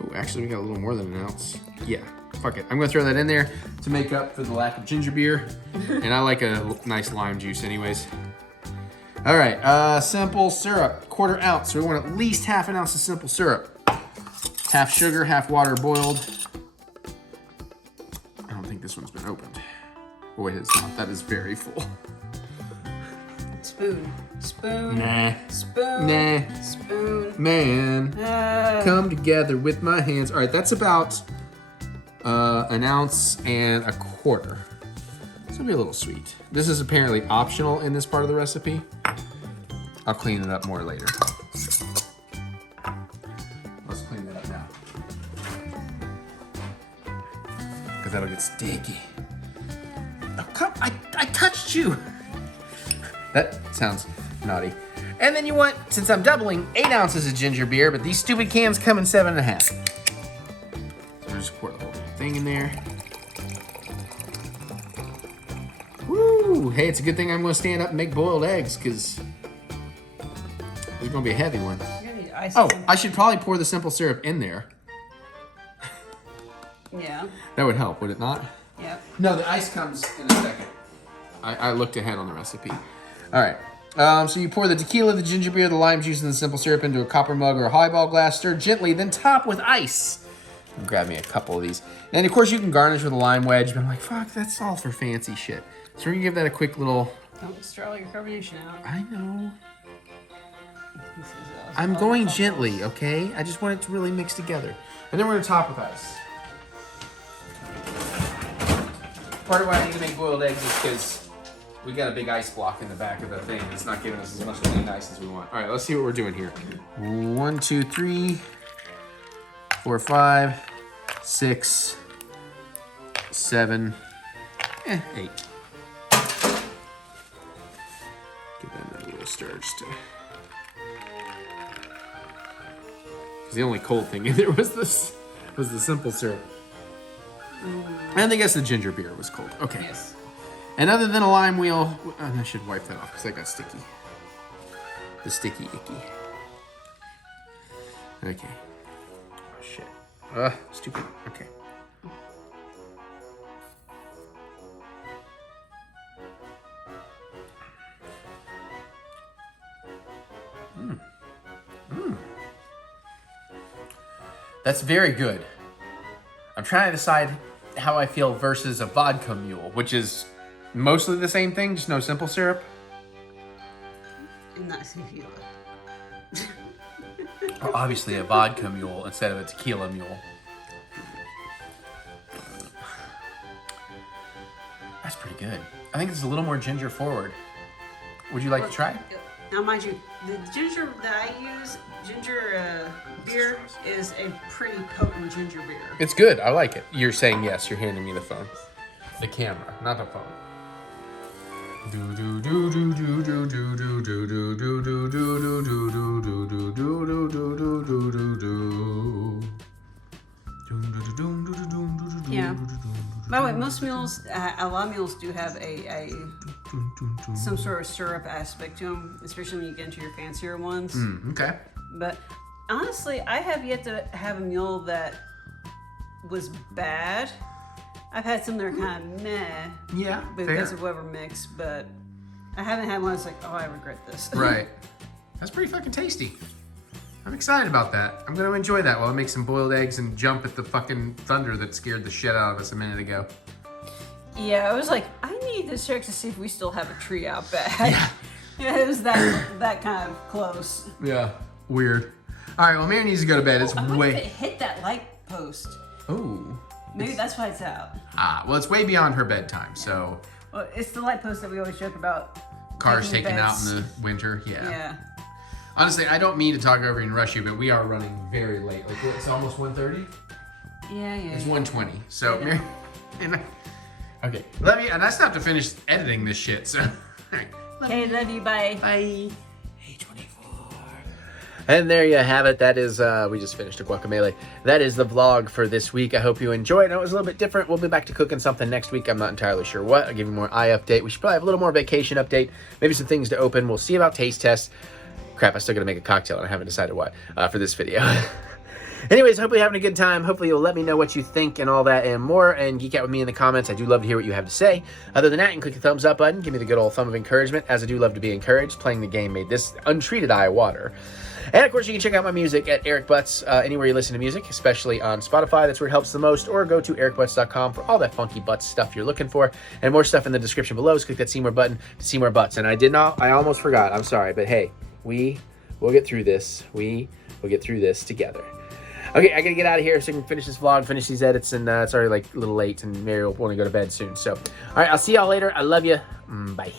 Oh, actually, we got a little more than an ounce. Yeah. Fuck it. I'm gonna throw that in there to make up for the lack of ginger beer. And I like a nice lime juice anyways. All right, simple syrup, 1/4 ounce. So we want at least ½ ounce of simple syrup. Half sugar, half water boiled. I don't think this one's been opened. Oh wait, it's not. That is very full. Spoon. Spoon. Nah. Spoon. Nah. Spoon. Man, come together with my hands. All right, that's about 1 ounce and 1/4. This will be a little sweet. This is apparently optional in this part of the recipe. I'll clean it up more later. Let's clean that up now. Because that'll get sticky. Oh, come, I touched you. That sounds naughty. And then you want, since I'm doubling, 8 ounces of ginger beer, but these stupid cans come in 7.5. So we'll just pour the whole thing in there. Woo! Hey, it's a good thing I'm gonna stand up and make boiled eggs, because there's gonna be a heavy one. Oh, I should probably pour the simple syrup in there. Yeah. That would help, would it not? Yep. No, the ice comes in a second. I looked ahead on the recipe. All right. So you pour the tequila, the ginger beer, the lime juice, and the simple syrup into a copper mug or a highball glass. Stir gently, then top with ice. Grab me a couple of these. And of course you can garnish with a lime wedge, but I'm like, fuck, that's all for fancy shit. So we're gonna give that a quick little... Don't stir all your carbonation out. I know. I'm going gently, okay? I just want it to really mix together. And then we're gonna top with ice. Part of why I need to make boiled eggs is because we got a big ice block in the back of the thing. It's not giving us as much clean ice as we want. All right, let's see what we're doing here. 1, 2, 3, 4, 5, 6, 7, 8. Give that a little stir just to... The only cold thing in there was the simple syrup. And I guess the ginger beer was cold. Okay. Yes. And other than a lime wheel, I should wipe that off because that got sticky. The sticky icky. Okay. Oh shit. Stupid. Okay. That's very good. I'm trying to decide how I feel versus a vodka mule, which is mostly the same thing, just no simple syrup. And that's tequila. Or obviously a vodka mule instead of a tequila mule. That's pretty good. I think it's a little more ginger forward. Would you like to try? Now, mind you, the ginger that I use, ginger beer, is a pretty potent ginger beer. It's good. I like it. You're saying yes. You're handing me the phone. The camera, not the phone. Yeah. By the way, most mules, a lot of mules do have some sort of syrup aspect to them, especially when you get into your fancier ones. Okay. But honestly, I have yet to have a mule that was bad. I've had some that are kind of meh. Yeah, because fair. of whatever mix, but I haven't had one that's like, oh, I regret this. Right. That's pretty fucking tasty. I'm excited about that. I'm going to enjoy that while I make some boiled eggs and jump at the fucking thunder that scared the shit out of us a minute ago. Yeah, I was like, I need to check to see if we still have a tree out back. Yeah, it was that kind of close. Yeah. Weird. All right, well, Mary needs to go to bed. It's I wonder way... if it hit that light post. Oh. Maybe that's why it's out. Well, it's way beyond her bedtime, so... Well, it's the light post that we always joke about. Cars taken out beds. in the winter, Yeah. Honestly, I don't mean to talk over and rush you, but we are running very late. Like, it's almost 1:30? Yeah. It's 1:20. So, Yeah. Mary... Okay, let me... And I still have to finish editing this shit, so... All right. Okay, love you, bye. Bye. And there you have it. That is, we just finished a guacamole. That is the vlog for this week. I hope you enjoyed it. It was a little bit different. We'll be back to cooking something next week. I'm not entirely sure what. I'll give you more eye update. We should probably have a little more vacation update. Maybe some things to open. We'll see about taste tests. Crap, I still gotta make a cocktail and I haven't decided what for this video. Anyways, hope you're having a good time. Hopefully you'll let me know what you think and all that and more, and geek out with me in the comments. I do love to hear what you have to say. Other than that, you can click the thumbs up button. Give me the good old thumb of encouragement, as I do love to be encouraged. Playing the game made this untreated eye water. And of course, you can check out my music at TheEricButts anywhere you listen to music, especially on Spotify. That's where it helps the most. Or go to TheEricButts.com for all that funky butts stuff you're looking for. And more stuff in the description below. Just click that see more button to see more butts. And I almost forgot. I'm sorry, but hey, we will get through this. We will get through this together. Okay, I gotta get out of here so I can finish this vlog, finish these edits, and it's already like a little late, and Mary will want to go to bed soon. So, all right, I'll see y'all later. I love you. Bye.